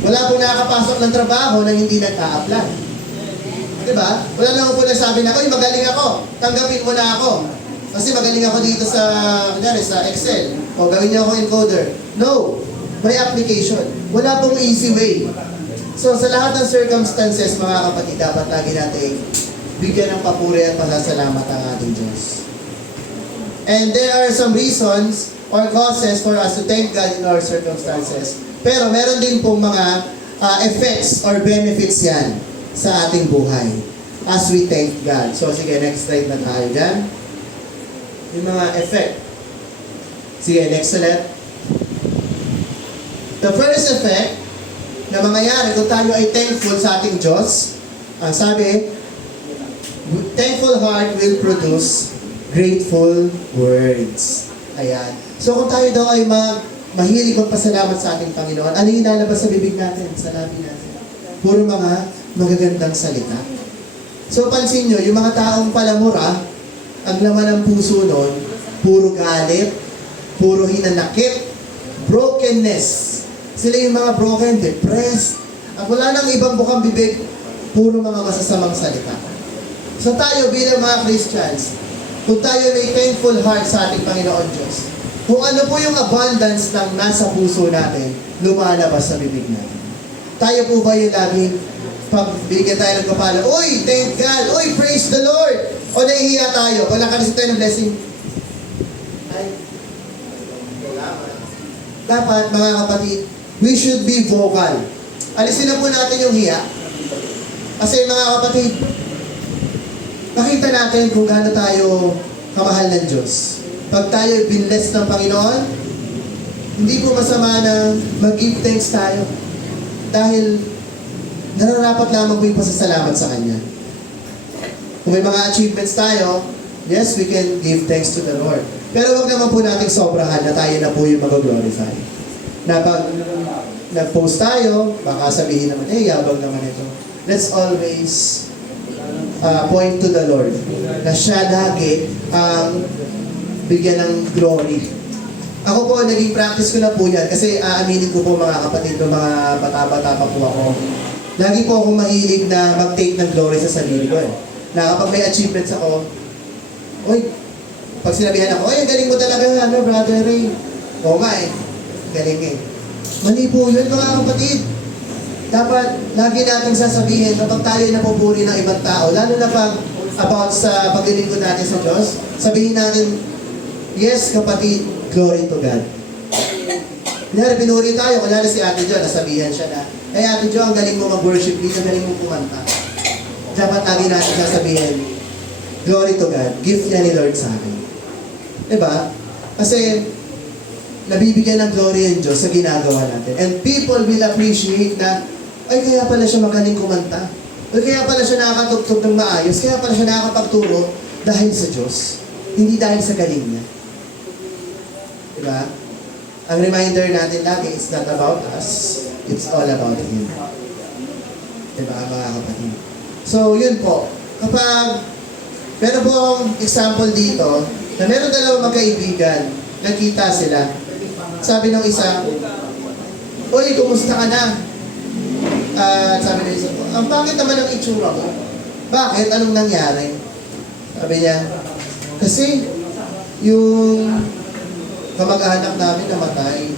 Wala pong nakakapasok ng trabaho nang hindi nag-a-apply. Diba? Wala naman po nagsabi na, uy, magaling ako, tanggapin mo na ako. Kasi magaling ako dito sa Excel. O gawin niyo ako encoder. No. May application. Wala pong easy way. So, sa lahat ng circumstances, mga kapatid, dapat lagi natin bigyan ng papuri at pasasalamat ang ating Diyos. And there are some reasons or causes for us to thank God in our circumstances. Pero meron din pong mga effects or benefits yan sa ating buhay as we thank God. So, sige, next slide na tayo dyan. Yung mga effect. Sige, next slide. The first effect na mangyayari kung tayo ay thankful sa ating Diyos, ang sabi, thankful heart will produce grateful words. Ayan. So kung tayo daw ay mahilig magpasalamat sa ating Panginoon, ano yung lalabas sa bibig natin, sa labi natin? Puro mga magagandang salita. So pansin nyo, yung mga taong palamura, ang laman ng puso nun, puro galit, puro hinanakit, brokenness. Sila yung mga broken, depressed, at wala nang ibang bukang bibig, puro mga masasamang salita. So tayo bilang mga Christians, kung tayo may thankful heart sa ating Panginoon Diyos, kung ano po yung abundance ng nasa puso natin, lumalabas sa bibig natin. Tayo po ba yung laging pagbigyan tayo ng kapala, uy, thank God, uy, praise the Lord, o nahihiya tayo, wala ka rin tayo ng blessing. Ay, dapat mga kapatid, we should be vocal. Alisin na po natin yung hiya. Kasi mga kapatid, nakita natin kung gaano tayo kamahal ng Diyos. Pag tayo binless ng Panginoon, hindi po masama na mag-give thanks tayo. Dahil nararapat lamang po yung pasasalamat sa Kanya. Kung may mga achievements tayo, yes, we can give thanks to the Lord. Pero wag naman po natin sobrahan na tayo na po yung mag-glorify. Na pag nag-post tayo, baka sabihin naman, yabang naman ito. Let's always point to the Lord. Na siya lagi ang bigyan ng glory. Ako po, naging practice ko na po yan. Kasi aaminin ko po mga kapatid, mga bata-bata pa po ako. Lagi po akong mahilig na mag-take ng glory sa sarili ko. Na kapag may achievements ako, pag sinabihan ako, ang galing mo talaga, brother Ray. Oo nga galing Mali po yun mga kapatid. Dapat lagi natin sasabihin kapag tayo napupuri ng ibang tao, lalo na pag about sa paglilingkod natin sa Diyos, sabihin natin, yes kapatid, glory to God. Kunyari, pinuri tayo, kunyari si Ate Jo, nasabihan siya na, Ate Jo, ang galing mo mag-worship dito, ang galing mo kumanta. Dapat lagi natin sasabihin, glory to God, gift niya ni Lord sa akin. Diba? Kasi, nabibigyan ng glory ang Diyos sa ginagawa natin. And people will appreciate na, kaya pala siya magaling kumanta. Kaya pala siya nakakatugtog ng maayos. Kaya pala siya nakakapagturo dahil sa Diyos. Hindi dahil sa galing niya. Diba? Ang reminder natin lagi, it's not about us. It's all about Him. Diba, mga kapatid? So, yun po. Kapag meron po akong example dito, na meron dalawang magkaibigan, nagkita sila. Sabi ng isa, uy, kumusta ka na? At sabi ng isa, ang pangit naman ang itsura mo. Bakit? Anong nangyari? Sabi niya, kasi yung kamag-anak namin namatay.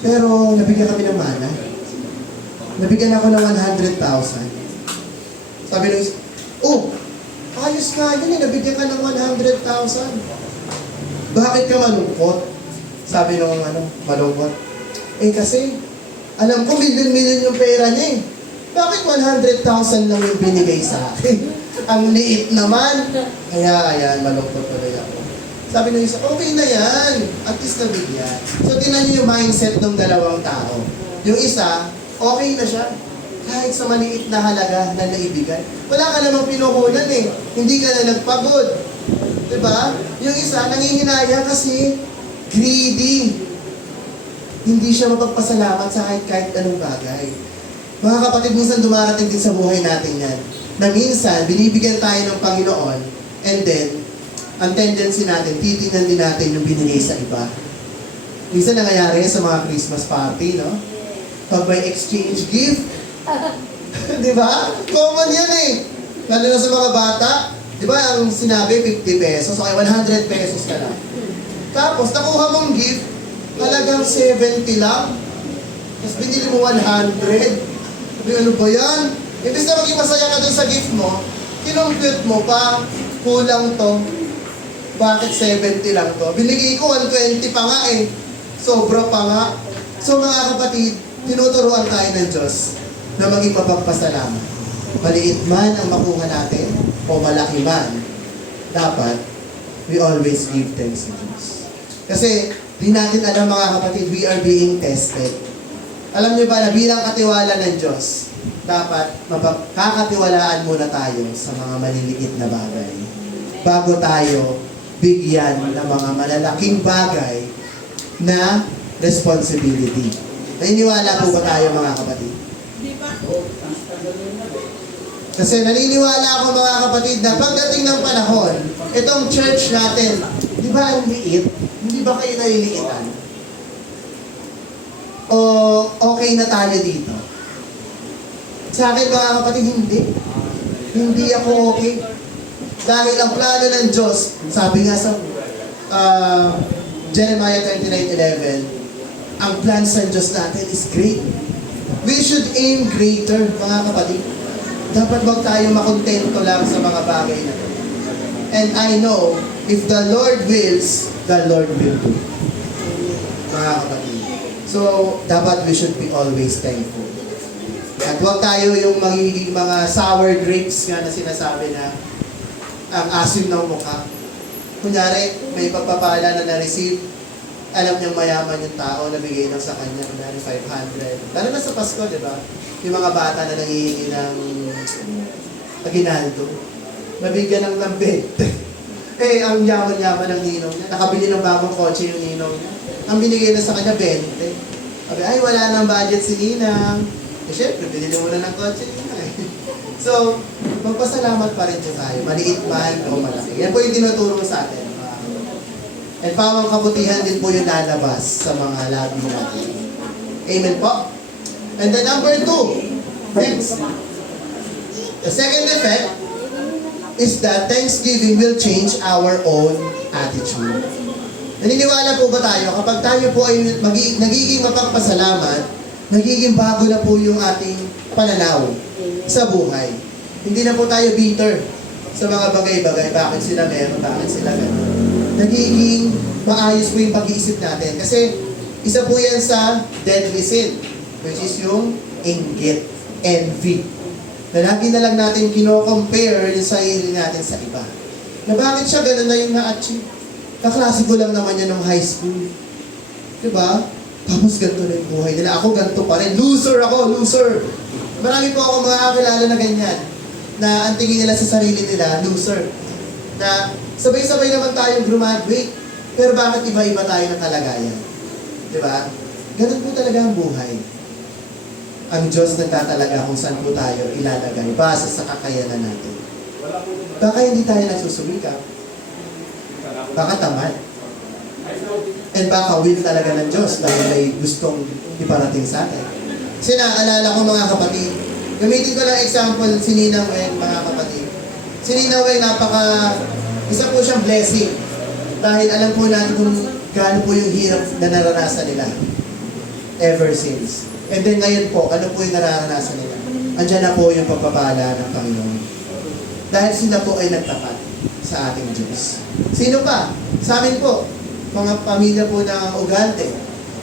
Pero nabigyan kami ng mana. Nabigyan ako ng 100,000. Sabi ng isa, ayos nga yun nabigyan ka ng 100,000. Bakit ka malungkot? Sabi nung malungkot. Kasi, alam ko milyon-milyon yung pera niya Bakit 100,000 lang yung binigay sa akin? Ang liit naman. Kaya, ayan, malungkot tuloy ako. Sabi nung isa, okay na yan. At least nabigyan. So, tingnan niyo yung mindset ng dalawang tao. Yung isa, okay na siya. Kahit sa maliit na halaga na naibigay. Wala ka namang pinuhunan Hindi ka na nagpagod. Diba? Yung isa, nangihinaya kasi greedy. Hindi siya mapagpasalamat sa kahit anong bagay. Mga kapatid, minsan dumarating din sa buhay natin yan. Na minsan, binibigyan tayo ng Panginoon, and then, ang tendency natin, titingnan din natin yung binigay sa iba. Minsan nangyayari sa mga Christmas party, no? Pag may exchange gift, di ba? Common yan Lalo na sa mga bata, di ba, ang sinabi, 50 pesos, okay, 100 pesos ka lang. Tapos, nakuha mong gift, halagang 70 lang. Tapos binili mo 100. Sabi, ano ba yan? Imbis na maging masaya ka dun sa gift mo, kinumpute mo pa, kulang to. Bakit 70 lang to? Binigay ko 120 pa nga Sobra pa nga. So mga kapatid, tinuturuan tayo ng Diyos na maging mapagpasalamat. Maliit man ang makuha natin, o malaki man, dapat, we always give thanks to Diyos. Kasi, di natin alam mga kapatid, we are being tested. Alam niyo ba na bilang katiwala ng Diyos, dapat kakatiwalaan muna tayo sa mga maliliit na bagay. Bago tayo bigyan ng mga malalaking bagay na responsibility. Naniniwala po ba tayo mga kapatid? Kasi naniniwala ako mga kapatid na pagdating ng panahon, itong church natin, di ba ang liit? Hindi ba kayo naliliitan? O okay na tayo dito? Sa akin mga kapatid, hindi. Hindi ako okay. Dahil ang plano ng Diyos, sabi nga sa Jeremiah 29:11, ang plan sa Diyos natin is great. We should aim greater, mga kapatid. Dapat wag tayo makontento lang sa mga bagay na ito. And I know, if the Lord wills, the Lord will do. Mga kapatid. So, dapat we should be always thankful. At huwag tayo yung magiging mga sour grapes nga na sinasabi na ang asim ng mukha. Kunyari, may pagpapala na na-receive, alam niyang mayaman yung tao, nabigay lang sa kanya, kunyari 500. Lalo na sa Pasko, di ba? Yung mga bata na nangihingi ng aginaldo. Nabigyan ng 20. Eh, ang yaman-yaman ng ninong niya. Nakabili ng bagong kotse yung ninong niya. Ang binigay na sa kanya, 20. Sabi, ay, wala nang budget si Ninang. Eh, syempre, binili mo na ng kotse niya. So, magpasalamat pa rin po tayo. Maliit man o malaki. Yan po yung tinuturo sa atin. And pamang kabutihan din po yung lalabas sa mga labi natin. Amen po? And then number 2. Next. The second effect is that Thanksgiving will change our own attitude. Naniniwala po ba tayo, kapag tayo po ay nagiging mapagpasalamat, nagiging bago na po yung ating pananaw sa buhay. Hindi na po tayo bitter sa mga bagay-bagay. Bakit sila meron? Bakit sila gano'n? Nagiging maayos po yung pag-iisip natin. Kasi isa po yan sa deadly sin, which is yung inggit, envy. Na lagi na lang natin kino-compare yung sarili natin sa iba. Na bakit siya gano'n na yung na-achieve? Kaklase ko lang naman yan ng high school. Diba? Tapos ganito na yung buhay nila. Ako ganito pa rin. Loser ako, loser. Marami po ako mga kakilala na ganyan. Na ang tingin nila sa sarili nila, loser. Na sabay-sabay naman tayong graduate. Pero bakit iba-iba tayo ng kalagayan? Diba? Ganun po talaga ang buhay. Ang Diyos nagtatalaga kung saan po tayo ilalagay base sa kakayanan natin. Baka hindi tayo nagsusumikap. Baka tamad. And baka will talaga ng Diyos dahil may gustong iparating sa atin. Kasi naaalala ko mga kapatid, gamitin ko lang example si Ninang Weng, mga kapatid. Si Ninang Weng, isa po siyang blessing. Dahil alam po natin kung gaano po yung hirap na naranasan nila. Ever since. And then ngayon po, ano po yung nararanasan nila? Andiyan na po yung pagpapala ng Panginoon. Dahil sila po ay nagtapat sa ating Diyos. Sino pa? Sa amin po, mga pamilya po ng Ugarte,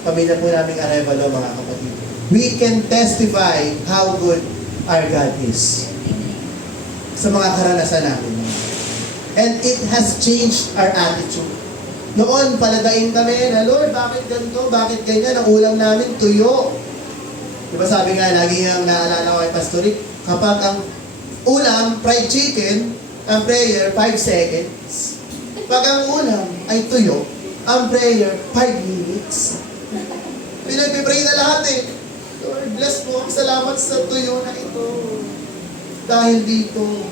pamilya po namin Arevalo, mga kapatid. We can testify how good our God is sa mga karanasan natin. And it has changed our attitude. Noon, paladain kami na, Lord, bakit ganito? Bakit ganyan? Ang ulam namin, tuyo. Diba sabi nga, lagi ang naalala ko kay Pastor Rick, kapag ang ulam, fried chicken, ang prayer, 5 seconds. Pag ang ulam ay tuyo, ang prayer, 5 minutes. Pinagpipray na lahat eh. Lord, bless po. Salamat sa tuyo na ito. Dahil dito,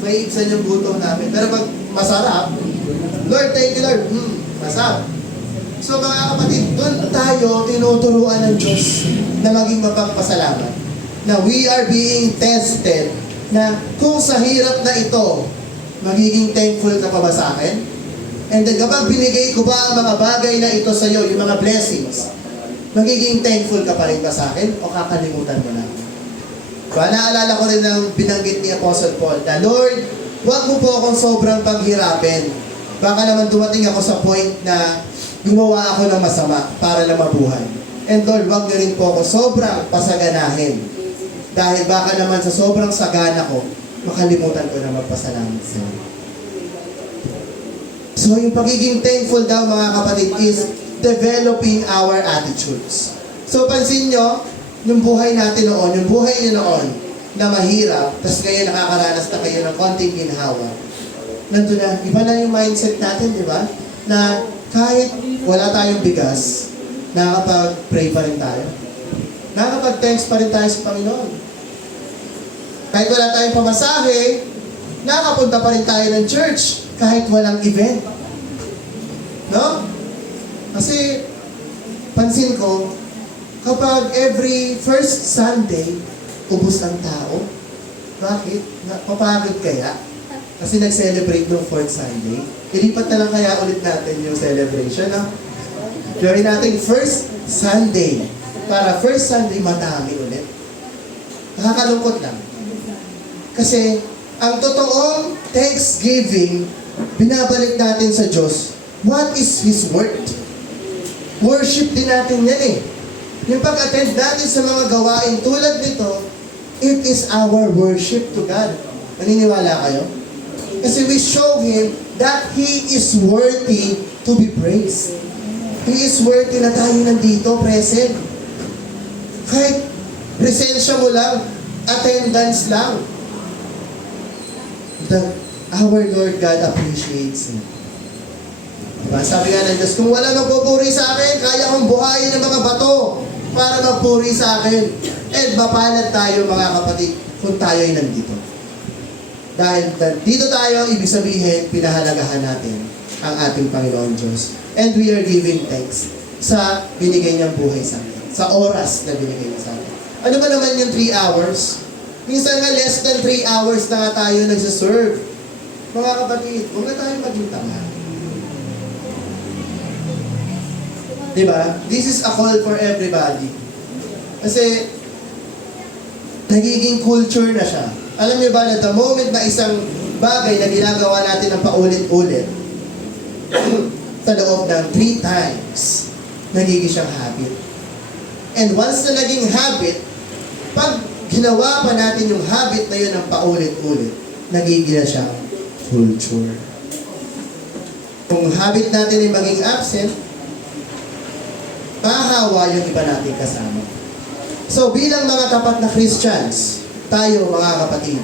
may ibsan yung gutom namin. Pero pag masarap, Lord, thank you Lord. Masarap. So mga kapatid, doon tayo tinuturuan ng Diyos na maging mapagpasalamat. Na we are being tested na kung sa hirap na ito, magiging thankful ka pa ba sa akin? And then kapag binigay ko ba ang mga bagay na ito sa iyo, yung mga blessings, magiging thankful ka pa rin ba sa akin o kakalimutan mo na? Diba? Naalala ko rin ng binanggit ni Apostle Paul na, Lord, huwag mo po akong sobrang paghirapin. Baka naman dumating ako sa point na gumawa ako ng masama para na mabuhay. And Lord, huwag niyo rin po ako sobrang pasaganahin. Dahil baka naman sa sobrang sagana ko, makalimutan ko na magpasalamat sa iyo. So yung pagiging thankful daw mga kapatid is developing our attitudes. So pansin nyo, yung buhay natin noon, yung buhay niyo noon na mahirap, tapos ngayon nakakaranas na kayo ng konting ginhawa. nandun na. Iba na yung mindset natin, di ba? Na kahit wala tayong bigas, nakakapag-pray pa rin tayo. Nakakapag-thanks pa rin tayo sa Panginoon. Kahit wala tayong pamasahe, nakakapunta pa rin tayo ng church kahit walang event. No? Kasi, pansin ko, kapag every first Sunday, ubos ang tao. Bakit? Papagod kaya? Kasi nag-celebrate ng fourth Sunday. Ilipat na lang kaya ulit natin yung celebration, no? Gawin natin first Sunday. Para first Sunday, madami ulit. Nakakalungkot lang. Kasi, ang totoong Thanksgiving, binabalik natin sa Diyos. What is His word? Worship din natin yan eh. Yung pag-attend natin sa mga gawain tulad nito, it is our worship to God. Naniniwala kayo? Kasi we show Him that He is worthy to be praised. He is worthy na tayo nandito, present. Kahit presensya mo lang, attendance lang. Our Lord God appreciates Him. Diba? Sabi nga ng Diyos, kung wala magpupuri sa akin, kaya kong buhayin ng mga bato para magpuri sa akin. And mapalad tayo mga kapatid kung tayo ay nandito. Dahil dito tayo, ibig sabihin, pinahalagahan natin ang ating Panginoon Diyos. And we are giving thanks sa binigay niyang buhay sa atin. Sa oras na binigay niya sa atin. Ano ba naman yung 3 hours? Minsan nga less than 3 hours na nga tayo nagsaserve. Mga kapatid, huwag na tayo maging tanga. Diba? This is a call for everybody. Kasi, nagiging culture na siya. Alam niyo ba na the moment na isang bagay na ginagawa natin ng paulit-ulit, sa loob ng 3 times, nagiging siyang habit. And once na naging habit, pag ginawa pa natin yung habit na yun ng paulit-ulit, nagiging na siyang culture. Kung habit natin ay maging absent, mahahawa yung iba natin kasama. So, bilang mga tapat na Christians, tayo mga kapatid,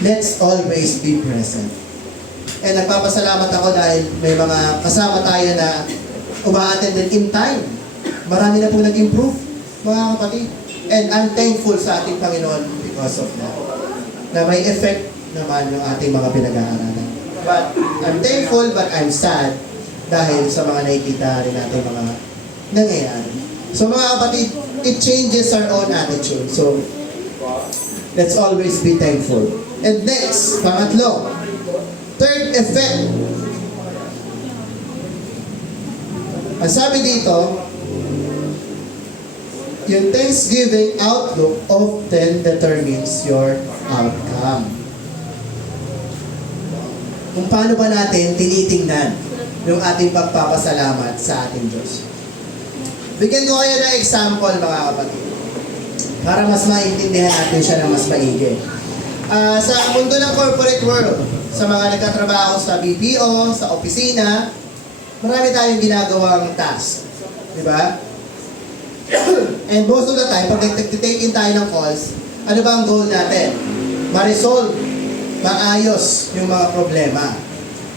let's always be present. And nagpapasalamat ako dahil may mga kasama tayo na uma-attend in time. Marami na po nag-improve, mga kapatid. And I'm thankful sa ating Panginoon because of that. Na may effect naman yung ating mga pinag-aaralan. But I'm thankful but I'm sad dahil sa mga nakikita rin natin mga nangyayari. So mga kapatid, it changes our own attitude. So, let's always be thankful. And next, pangatlo, third effect. Ang sabi dito, yung Thanksgiving outlook often determines your outcome. Kung paano ba natin tinitingnan yung ating pagpapasalamat sa ating Diyos. Bigyan ko kayo ng example mga kapatid. Para mas maintindihan natin siya ng mas maigi. Sa mundo ng corporate world, sa mga nagtatrabaho sa BPO, sa opisina, marami tayong ginagawang task. Di ba? And most of the time, pag nag-take in tayo ng calls, ano ba ang goal natin? Ma-resolve, maayos yung mga problema.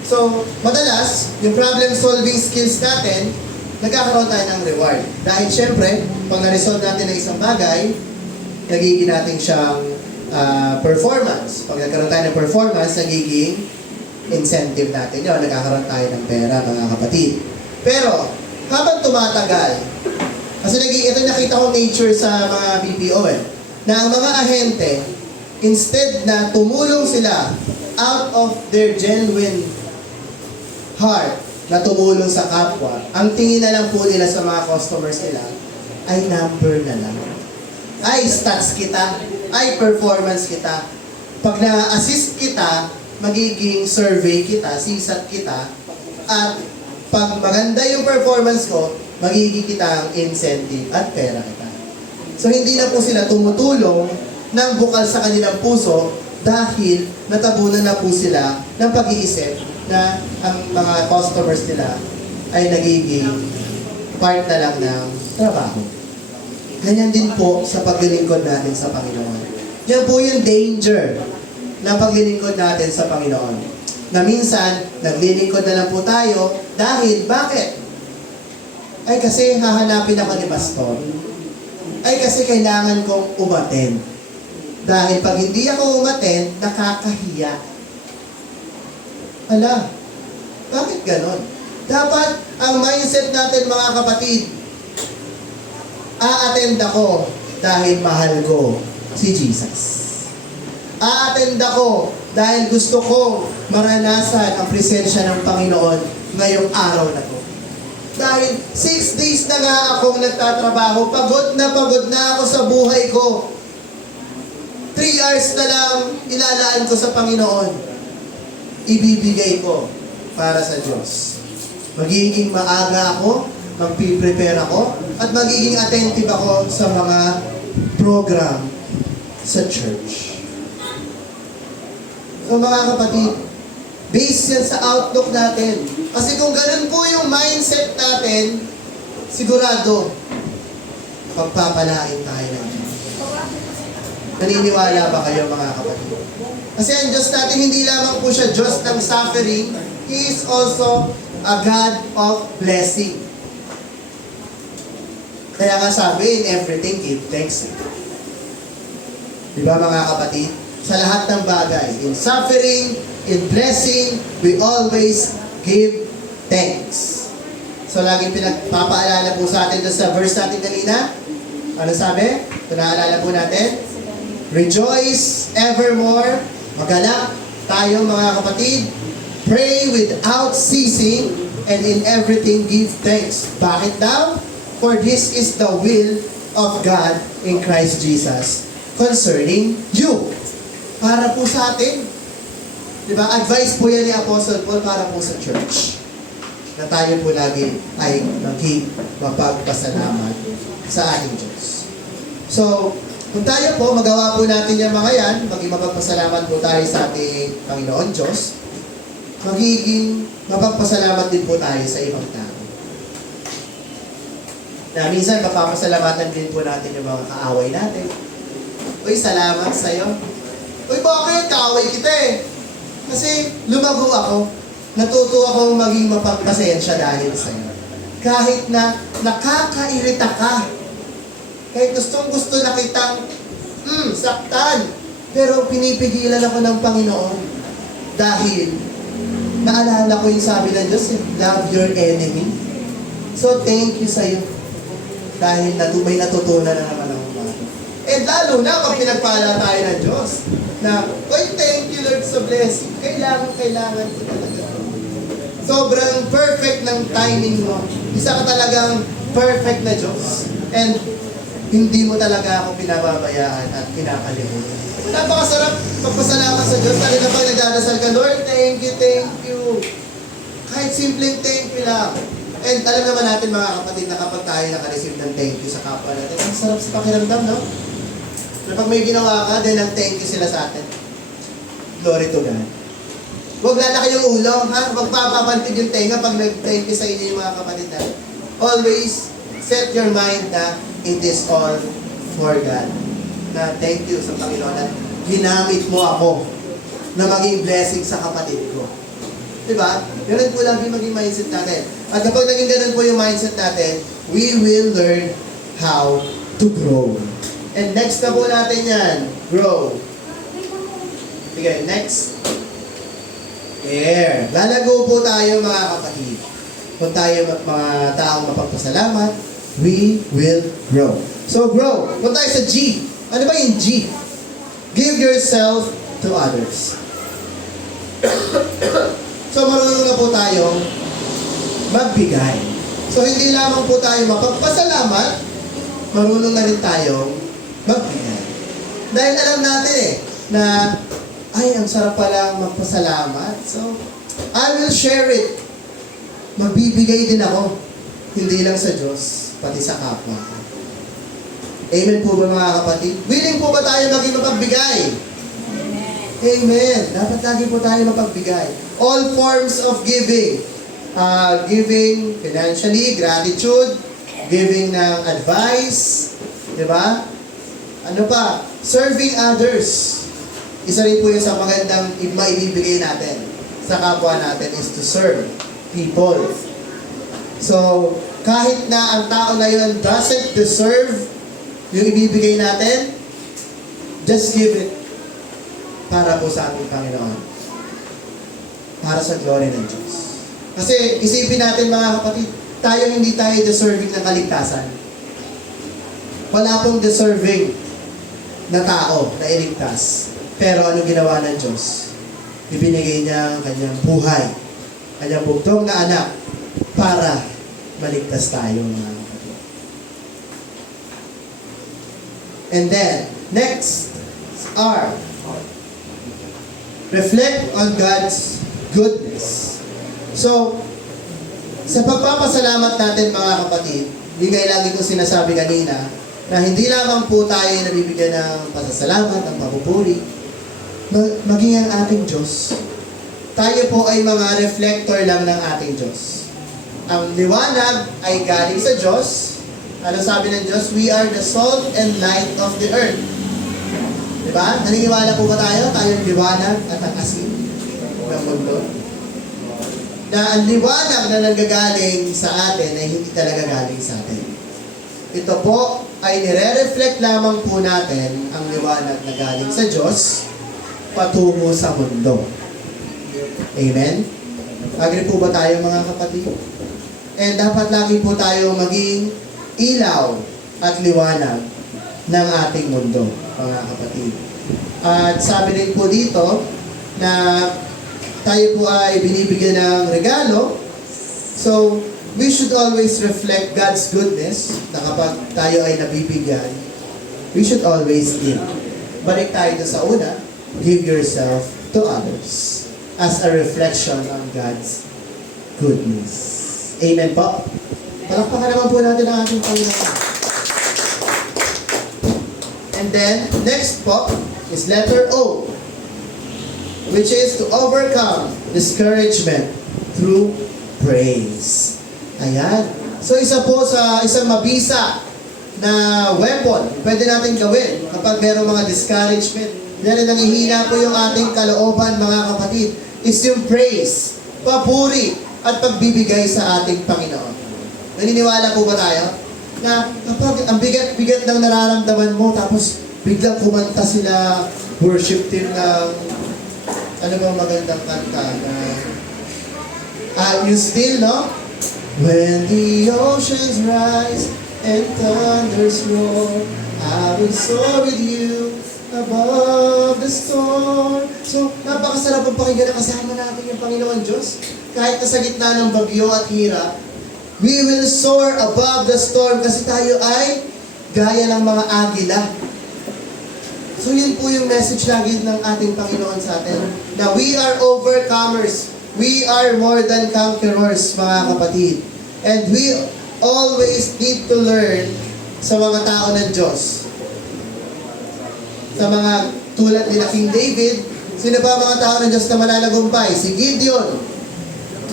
So, madalas, yung problem-solving skills natin, nagkakaroon tayo ng reward. Dahil syempre, pag na-resolve natin ang isang bagay, nagiging natin siyang performance. Pag nagkaroon tayo ng performance, nagiging incentive natin yun. Nagkakaroon tayo ng pera, mga kapatid. Pero, habang tumatagal, kasi ito nakita ko nature sa mga BPO na ang mga ahente, instead na tumulong sila out of their genuine heart na tumulong sa kapwa, ang tingin na lang po nila sa mga customers nila ay number na lang. Ay stats kita, ay performance kita. Pag na-assist kita, magiging survey kita, sisat kita, at pag maganda yung performance ko, magiging kita ang incentive at pera kita. So hindi na po sila tumutulong ng bukal sa kanilang puso dahil natabunan na po sila ng pag-iisip na ang mga customers nila ay nagiging part na lang ng trabaho. Ganyan din po sa paglilingkod natin sa Panginoon. Yan po yung danger ng paglilingkod natin sa Panginoon. Na minsan, naglilingkod na lang po tayo dahil, bakit? Ay kasi hahanapin ako ni pastor. Ay kasi kailangan kong umattend. Dahil pag hindi ako umattend, nakakahiya. Ala, bakit ganon? Dapat ang mindset natin mga kapatid, a-attend ako dahil mahal ko si Jesus. A-attend ako dahil gusto ko maranasan ang presensya ng Panginoon ngayong araw na to. Dahil 6 days na nga akong nagtatrabaho, pagod na ako sa buhay ko. 3 hours na lang ilalaan ko sa Panginoon. Ibibigay ko para sa Diyos. Magiging maaga ako, magpiprepare ako, at magiging attentive ako sa mga program sa church. So mga kapatid, based yan sa outlook natin. Kasi kung ganun po yung mindset natin, sigurado, pagpapalain tayo natin. Naniniwala ba kayo mga kapatid? Kasi ang Diyos natin, hindi lamang po siya Diyos ng suffering, He is also a God of blessing. Kaya nga sabi, in everything, give thanks. Diba mga kapatid? Sa lahat ng bagay, in suffering, in blessing, we always give thanks. So laging pinagpapaalala po sa atin doon sa verse natin kanina. Ano sabi? Ito naalala po natin. Rejoice evermore. Magalak tayo mga kapatid. Pray without ceasing, and in everything give thanks. Bakit daw? For this is the will of God in Christ Jesus concerning you. Para po sa atin. Diba? Advice po yan ni Apostle Paul para po sa church. Na tayo po lagi ay mapagpasalamat sa ating Diyos. So, kung tayo po, magawa po natin yung mga yan, maging mapagpasalamat po tayo sa ating Panginoon Diyos, magiging mapagpasalamat din po tayo sa ibang tao. Na minsan, mapapasalamatan din po natin yung mga kaaway natin. Uy, salamat sa'yo. Uy, bakit? Kaaway kita eh. Kasi lumago ako. Natuto akong maging mapagpasensya dahil sa'yo. Kahit na nakakairita ka. Kahit gusto na kitang saktan. Pero pinipigilan ako ng Panginoon. Dahil naalala ko yung sabi ng Diyos, love your enemy. So thank you sa'yo. Dahil may natutunan na naman ako. And lalo na pag pinagpala tayo ng Diyos. Na, thank you Lord sa blessing. Kailangan ko talaga. Sobrang perfect ng timing mo. Isa ka talagang perfect na Diyos. And hindi mo talaga ako pinababayaan at kinakalimutan. Napakasarap magpasalamat sa Diyos. Lalo na pag nagdadasal ka, Lord, thank you. Kahit simpleng thank you lang. And alam naman natin mga kapatid na kapag tayo nakareceive ng thank you sa kapwa natin, ang sarap sa pakiramdam, no? Na pag may ginawa ka, then ang thank you sila sa atin. Glory to God. Huwag lalaki yung ulo, ha? Huwag papapantid yung tenga pag nag-thank you sa inyo yung mga kapatid natin. Always set your mind na it is all for God. Na thank you sa Panginoon at ginamit mo ako na maging blessing sa kapatid ko. Diba? Ganun po lang yung maging mindset natin. At kapag naging ganun po yung mindset natin, we will learn how to grow. And next na po natin yan, grow. Sige, next. There. Lalago po tayo mga kapatid. Kung tayo mga taong mapagpasalamat, we will grow. So grow. Kung tayo sa G. Ano ba yung G? Give yourself to others. So marunong na po tayo magbigay. So hindi lamang po tayo mapagpasalamat, marunong na rin tayo magbigay. Dahil alam natin na ay, ang sarap pala magpasalamat. So, I will share it. Magbibigay din ako. Hindi lang sa Diyos, pati sa kapwa ko. Amen po ba mga kapatid? Willing po ba tayo maging mapagbigay? Amen. Dapat lagi po tayo mapagbigay. All forms of giving. Giving financially, gratitude, giving ng advice, di ba? Ano pa? Serving others. Isa rin po yun sa magandang maibibigay natin. sa kapwa natin is to serve people. So, kahit na ang tao na yun doesn't deserve yung ibibigay natin, just give it para po sa ating Panginoon. Para sa glory ng Diyos. Kasi isipin natin mga kapatid, hindi tayo deserving ng kaligtasan. Wala pong deserving na tao na iligtas. Pero ano ginawa ng Diyos? Ibinigay niya ang kanyang buhay, kanyang bugtong na anak, para maligtas tayo mga kapatid. And then, next are reflect on God's goodness. So, sa pagpapasalamat natin mga kapatid, hindi kayo lagi ko sinasabi kanina, na hindi lamang po tayo nabibigyan ng pasasalamat, ng papupuri, maging ang ating Diyos. Tayo po ay mga reflector lang ng ating Diyos. Ang liwanag ay galing sa Diyos. Ano sabi ng Diyos? We are the salt and light of the earth. Diba? Naniniwala po ba tayo? Tayo ang liwanag at ang asin ng mundo. Na ang liwanag na nanggagaling sa atin ay hindi talaga galing sa atin. Ito po ay nire-reflect lamang po natin ang liwanag na galing sa Diyos patungo sa mundo. Amen? Agree po ba tayo mga kapatid? And dapat lagi po tayo maging ilaw at liwanag ng ating mundo, mga kapatid. At sabi rin po dito na tayo po ay binibigyan ng regalo. So, we should always reflect God's goodness na kapag tayo ay nabibigyan, we should always give. Balik tayo doon sa una, give yourself to others as a reflection on God's goodness. Amen po? Palakpakan naman po natin ang ating Panginoon. And then, next po is letter O, which is to overcome discouragement through praise. Ayan. So, isa po sa isang mabisa na weapon pwede natin gawin kapag mayroong mga discouragement. Dahil nangihina po yung ating kalooban, mga kapatid, is yung praise, papuri, at pagbibigay sa ating Panginoon. Naniniwala po ba tayo? Na kapag ang bigat-bigat ng nararamdaman mo, tapos biglang kumanta sila, worship team ng, ano bang magandang kanta na, you still, no? When the oceans rise and thunders roar, I will soar with you above the storm. So, napakasarap ang pakinggan na kasama natin yung Panginoon Diyos. Kahit nasa gitna ng bagyo at hirap, we will soar above the storm kasi tayo ay gaya ng mga agila. So, yun po yung message lagi ng ating Panginoon sa atin. Na we are overcomers. We are more than conquerors, mga kapatid. And we always need to learn sa mga tao ng Diyos. Sa mga tulad nila King David, sino ba mga tao ng Diyos na mananagumpay? Si Gideon,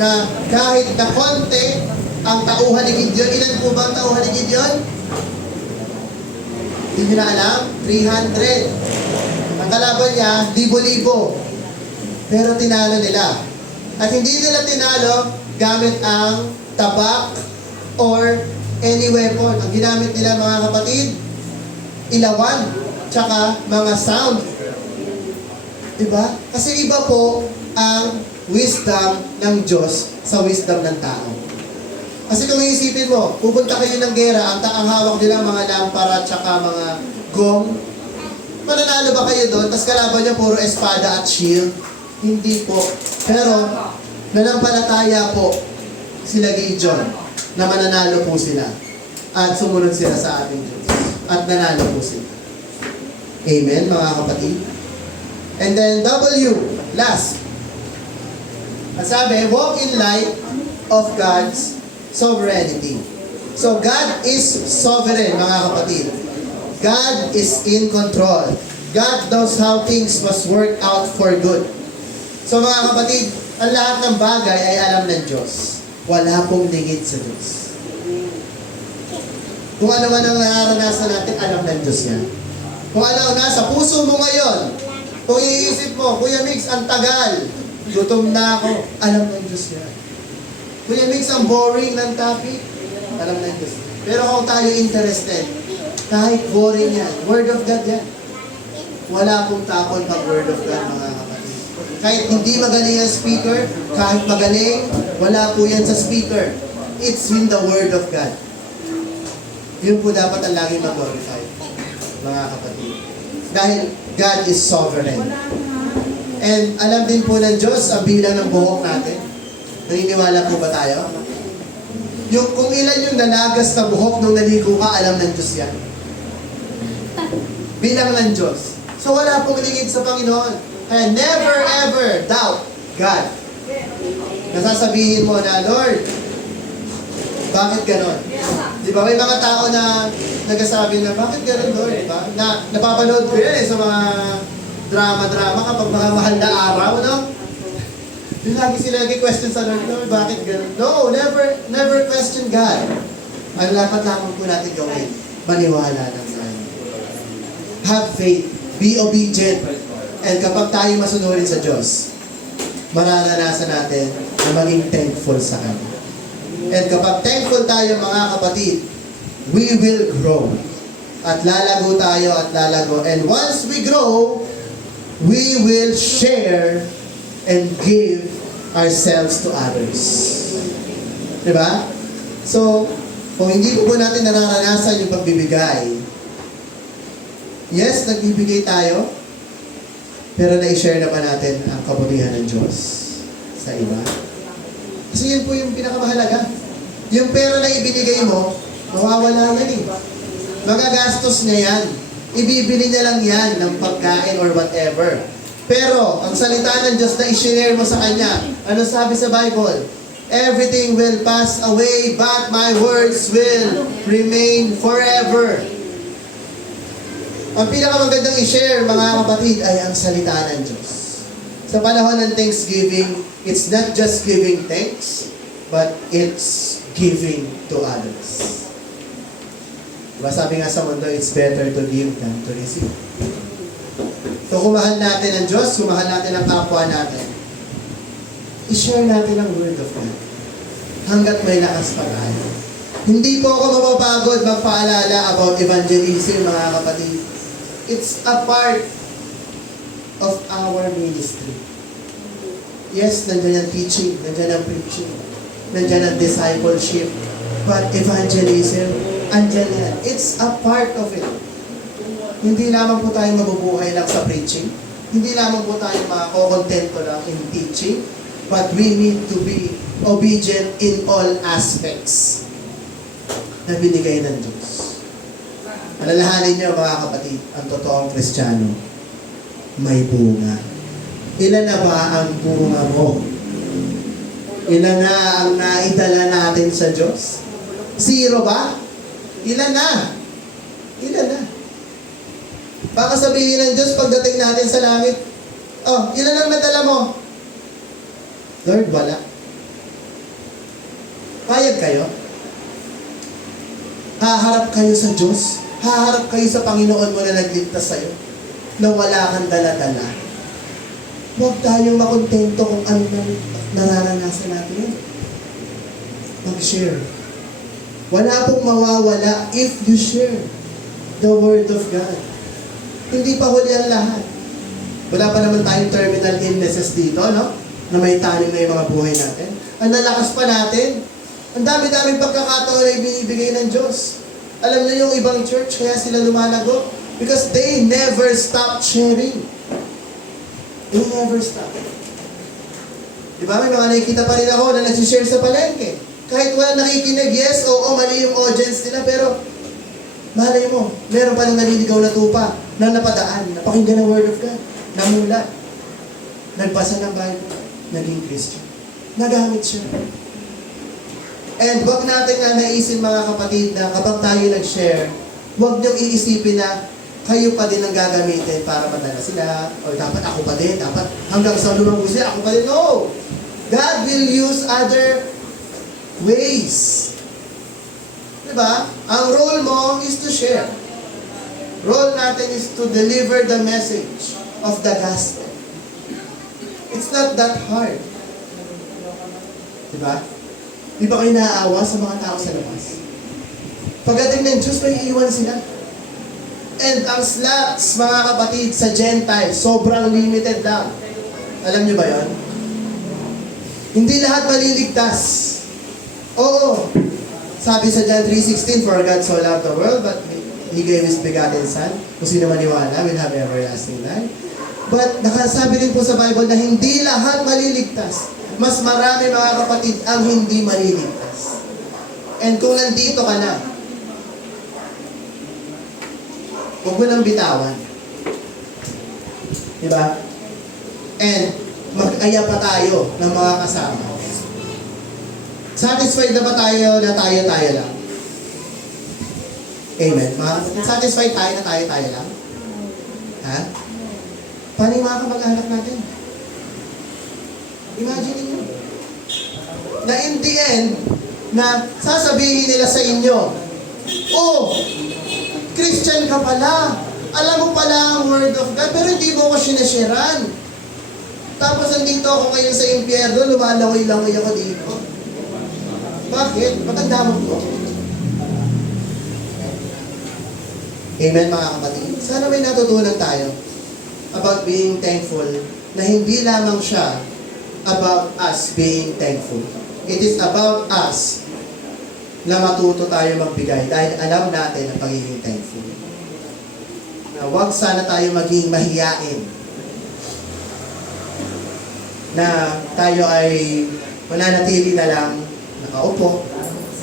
na kahit na konti ang tauhan ni Gideon. Ilan po ba ang tauhan ni Gideon? Hindi nyo na alam? 300. Ang kalaban niya, libo-libo. Pero tinalo nila. At hindi nila tinalo gamit ang tabak or any weapon. Ang ginamit nila mga kapatid, ilawan, tsaka mga sound. Diba? Kasi iba po ang wisdom ng Diyos sa wisdom ng tao. Kasi kung iisipin mo, pupunta kayo ng gera, ang hawak nila mga lampara tsaka mga gong, mananalo ba kayo doon? Tapos kalaban niya puro espada at shield? Hindi po. Pero, nanampalataya po sila Gideon na mananalo po sila. At sumunod sila sa ating Diyos. At nanalo po sila. Amen, mga kapatid? And then, W, last. Ang sabi, walk in light of God's sovereignty. So, God is sovereign, mga kapatid. God is in control. God knows how things must work out for good. So, mga kapatid, ang lahat ng bagay ay alam ng Diyos. Wala pong lingid sa Diyos. Kung ano man ang nararanasan natin, alam ng Diyos yan. Kung ano ang nasa puso mo ngayon, kung iisip mo, Kuya Mix, ang tagal, Gutom na ako. Alam ng Diyos yan. Kuya Mix, ang boring ng topic. Alam ng Diyos. Pero kung tayo interested, kahit boring yan, Word of God yan. Wala pong tapon pag Word of God, mga kapatid. Kahit hindi magaling ang speaker, kahit magaling, wala po yan sa speaker. It's in the Word of God. Yun po dapat ang lagi mag-glorify, mga kapatid. Dahil God is sovereign. And alam din po ng Diyos ang bilang ng buhok natin. Naniniwala po ba tayo? Yung kung ilan yung nalagas na buhok nung naligo ka, alam ng Diyos yan. Bilang ng Diyos. So wala pong lingid sa Panginoon. Kaya never ever doubt God. Nasasabihin mo na, Lord, bakit ganon? Di ba may mga tao na nagsasabi na, bakit ganon, Lord? Diba? Na napapanood ko yan sa mga drama-drama kapag mga mahal na araw, no? Yung lagi sila nag-question sa Lord, Lord, bakit ganon? No, never question God. Ang dapat lamang po natin gawin, maniwala ng God. Have faith. Be obedient. And kapag tayo masunurin sa Diyos, mararanasan natin na maging thankful sa Kanya. And kapag thankful tayo, mga kapatid, we will grow. At lalago tayo at lalago. And once we grow, we will share and give ourselves to others. Diba? So, kung hindi po natin nararanasan yung pagbibigay, yes, nagbibigay tayo, pero na-share naman natin ang kabutihan ng Diyos sa iba. Kasi yun po yung pinakamahalaga. Yung pera na ibinigay mo, mawawala yan eh. Magagastos niya yan. Ibibili niya lang yan ng pagkain or whatever. Pero, ang salita ng Diyos na i-share mo sa Kanya, ano sabi sa Bible? Everything will pass away, but my words will remain forever. Ang pinakamagandang i-share, mga kapatid, ay ang salita ng Diyos. Sa panahon ng Thanksgiving, it's not just giving thanks, but it's giving to others. Diba sabi nga sa mundo, it's better to give than to receive. So kung mahal natin ang Diyos, kung mahal natin ang kapwa natin, i-share natin ang Word of God. Hanggat may lakas pa tayo. Hindi po ako mapapagod magpaalala about evangelism, mga kapatid. It's a part of our ministry. Yes, nandiyan ang teaching, nandiyan ang preaching, nandiyan ang discipleship, but evangelism, andyan yan. It's a part of it. Hindi lamang po tayo mabubuhay lang sa preaching, hindi lamang po tayo makakontento lang in teaching, but we need to be obedient in all aspects na binigay ng Diyos. Alalahanin niyo, mga kapatid, ang totoong Kristiyano, may bunga. Ilan na ba ang bunga mo? Ilan na ang naidala natin sa Diyos? 0 ba? Ilan na? Ilan na? Baka sabihin ng Diyos pagdating natin sa langit, oh, ilan ang nadala mo? Lord, wala. Payag kayo? Haharap kayo sa Diyos? Haharap kayo sa Panginoon mo na nagligtas sa'yo? Na wala kang dala-dala? Huwag tayong makontento kung ano nang nararanasan natin. Mag-share. Wala pong mawawala if you share the Word of God. Hindi pa huli ang lahat. Wala pa naman tayong terminal illnesses dito, no? Na may tanim na yung mga buhay natin. Ang nalakas pa natin. Ang dami-daming pagkakataon na ibinibigay ng Diyos. Alam niyo yung ibang church, kaya sila lumalago? Because they never stop sharing. They never stop. Diba? May mga nakikita pa rin ako na nagsishare sa palengke. Kahit wala nakikinig, yes, oo, mali yung audience nila, pero malay mo, meron pa rin naliligaw na tupa na napadaan, napakinggan ng Word of God, namulat, nagbasa ng Bible, naging Christian. Nagamit siya. And wag natin nga naisin, mga kapatid, na kapag tayo nag-share, wag niyong iisipin na kayo pa din ang gagamitin para madala sila, o dapat ako pa din, dapat hanggang sa lumang sila, ako pa din. No! God will use other ways. Diba? Ang role mo is to share. Role natin is to deliver the message of the gospel. It's not that hard. Diba? Di ba kayo naaawa sa mga tao sa labas? Pagdating ng Diyos, may iiwan sila. And ang slots, mga kapatid, sa Gentile, sobrang limited lang. Alam niyo ba yon? Hindi lahat maliligtas. Oo. Sabi sa John 3:16, "For God so loved the world, but He gave His begotten Son. Kung sino maniwala, will have everlasting life." But nakasabi rin po sa Bible na hindi lahat maliligtas. Mas marami, mga kapatid, ang hindi maliligtas. And kung nandito ka na, huwag mo nang bitawan. Diba? And mag-aya pa tayo ng mga kasama. Satisfied na ba tayo na tayo-tayo lang? Amen. Satisfied tayo na tayo-tayo lang? Ha? Paano yung mga kamag-anak natin? Imagine niyo. Na in the end, na sasabihin nila sa inyo, "Oh, Christian ka pala. Alam mo pala ang Word of God, pero hindi mo ko sinasharean. Tapos nandito ako ngayon sa impyerno, lumalaway-laway ako dito." Bakit? Matanda mo ko. Amen, mga kapatid. Sana may natutunan tayo about being thankful na hindi lamang siya about us being thankful. It is about us na matuto tayo magbigay dahil alam natin ang pagiging thankful. Na huwag sana tayo maging mahiyain na tayo ay mananatili na lang nakaupo,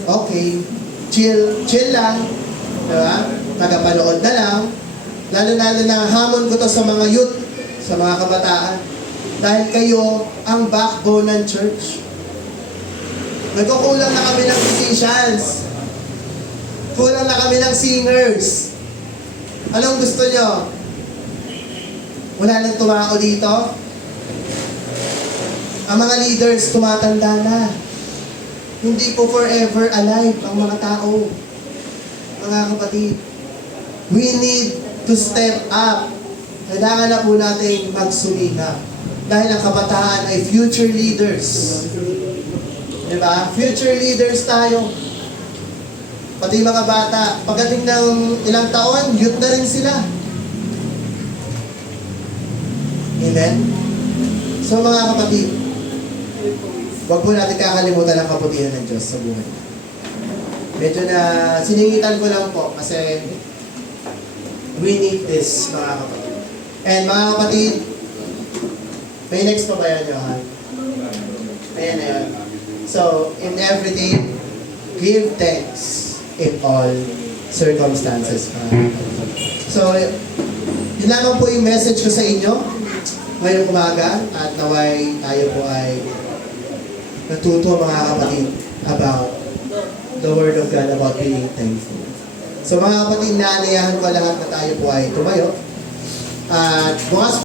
okay, chill lang, diba? Tagapanood na lang. Lalo-lalo na hamon ko to sa mga youth, sa mga kabataan. Dahil kayo ang backbone ng church. Nagkukulang na kami ng musicians. Kulang na kami ng singers. Anong gusto nyo? Wala nang tumao dito? Ang mga leaders tumatanda na. Hindi po forever alive ang mga tao. Mga kapatid, we need to step up. Kailangan na po natin magsumikap. Dahil ang kabataan ay future leaders. Diba? Future leaders tayo. Pati mga bata, pagdating ng ilang taon, youth na rin sila. Amen? So mga kapatid, huwag po natin kakalimutan ang kabutihan ng Diyos sa buhay. Medyo na siningitan ko lang po kasi we need this, mga kapatid. And mga kapatid, may next pa ba yan, Johan? Ayan na yun. So, in everything, give thanks in all circumstances. So, yun lamang po yung message ko sa inyo ngayong umaga at naway tayo po ay natuto, mga kapatid, about the Word of God, about being thankful. So mga kapatid, naanayahan ko lahat na tayo po ay tumayo. At bukas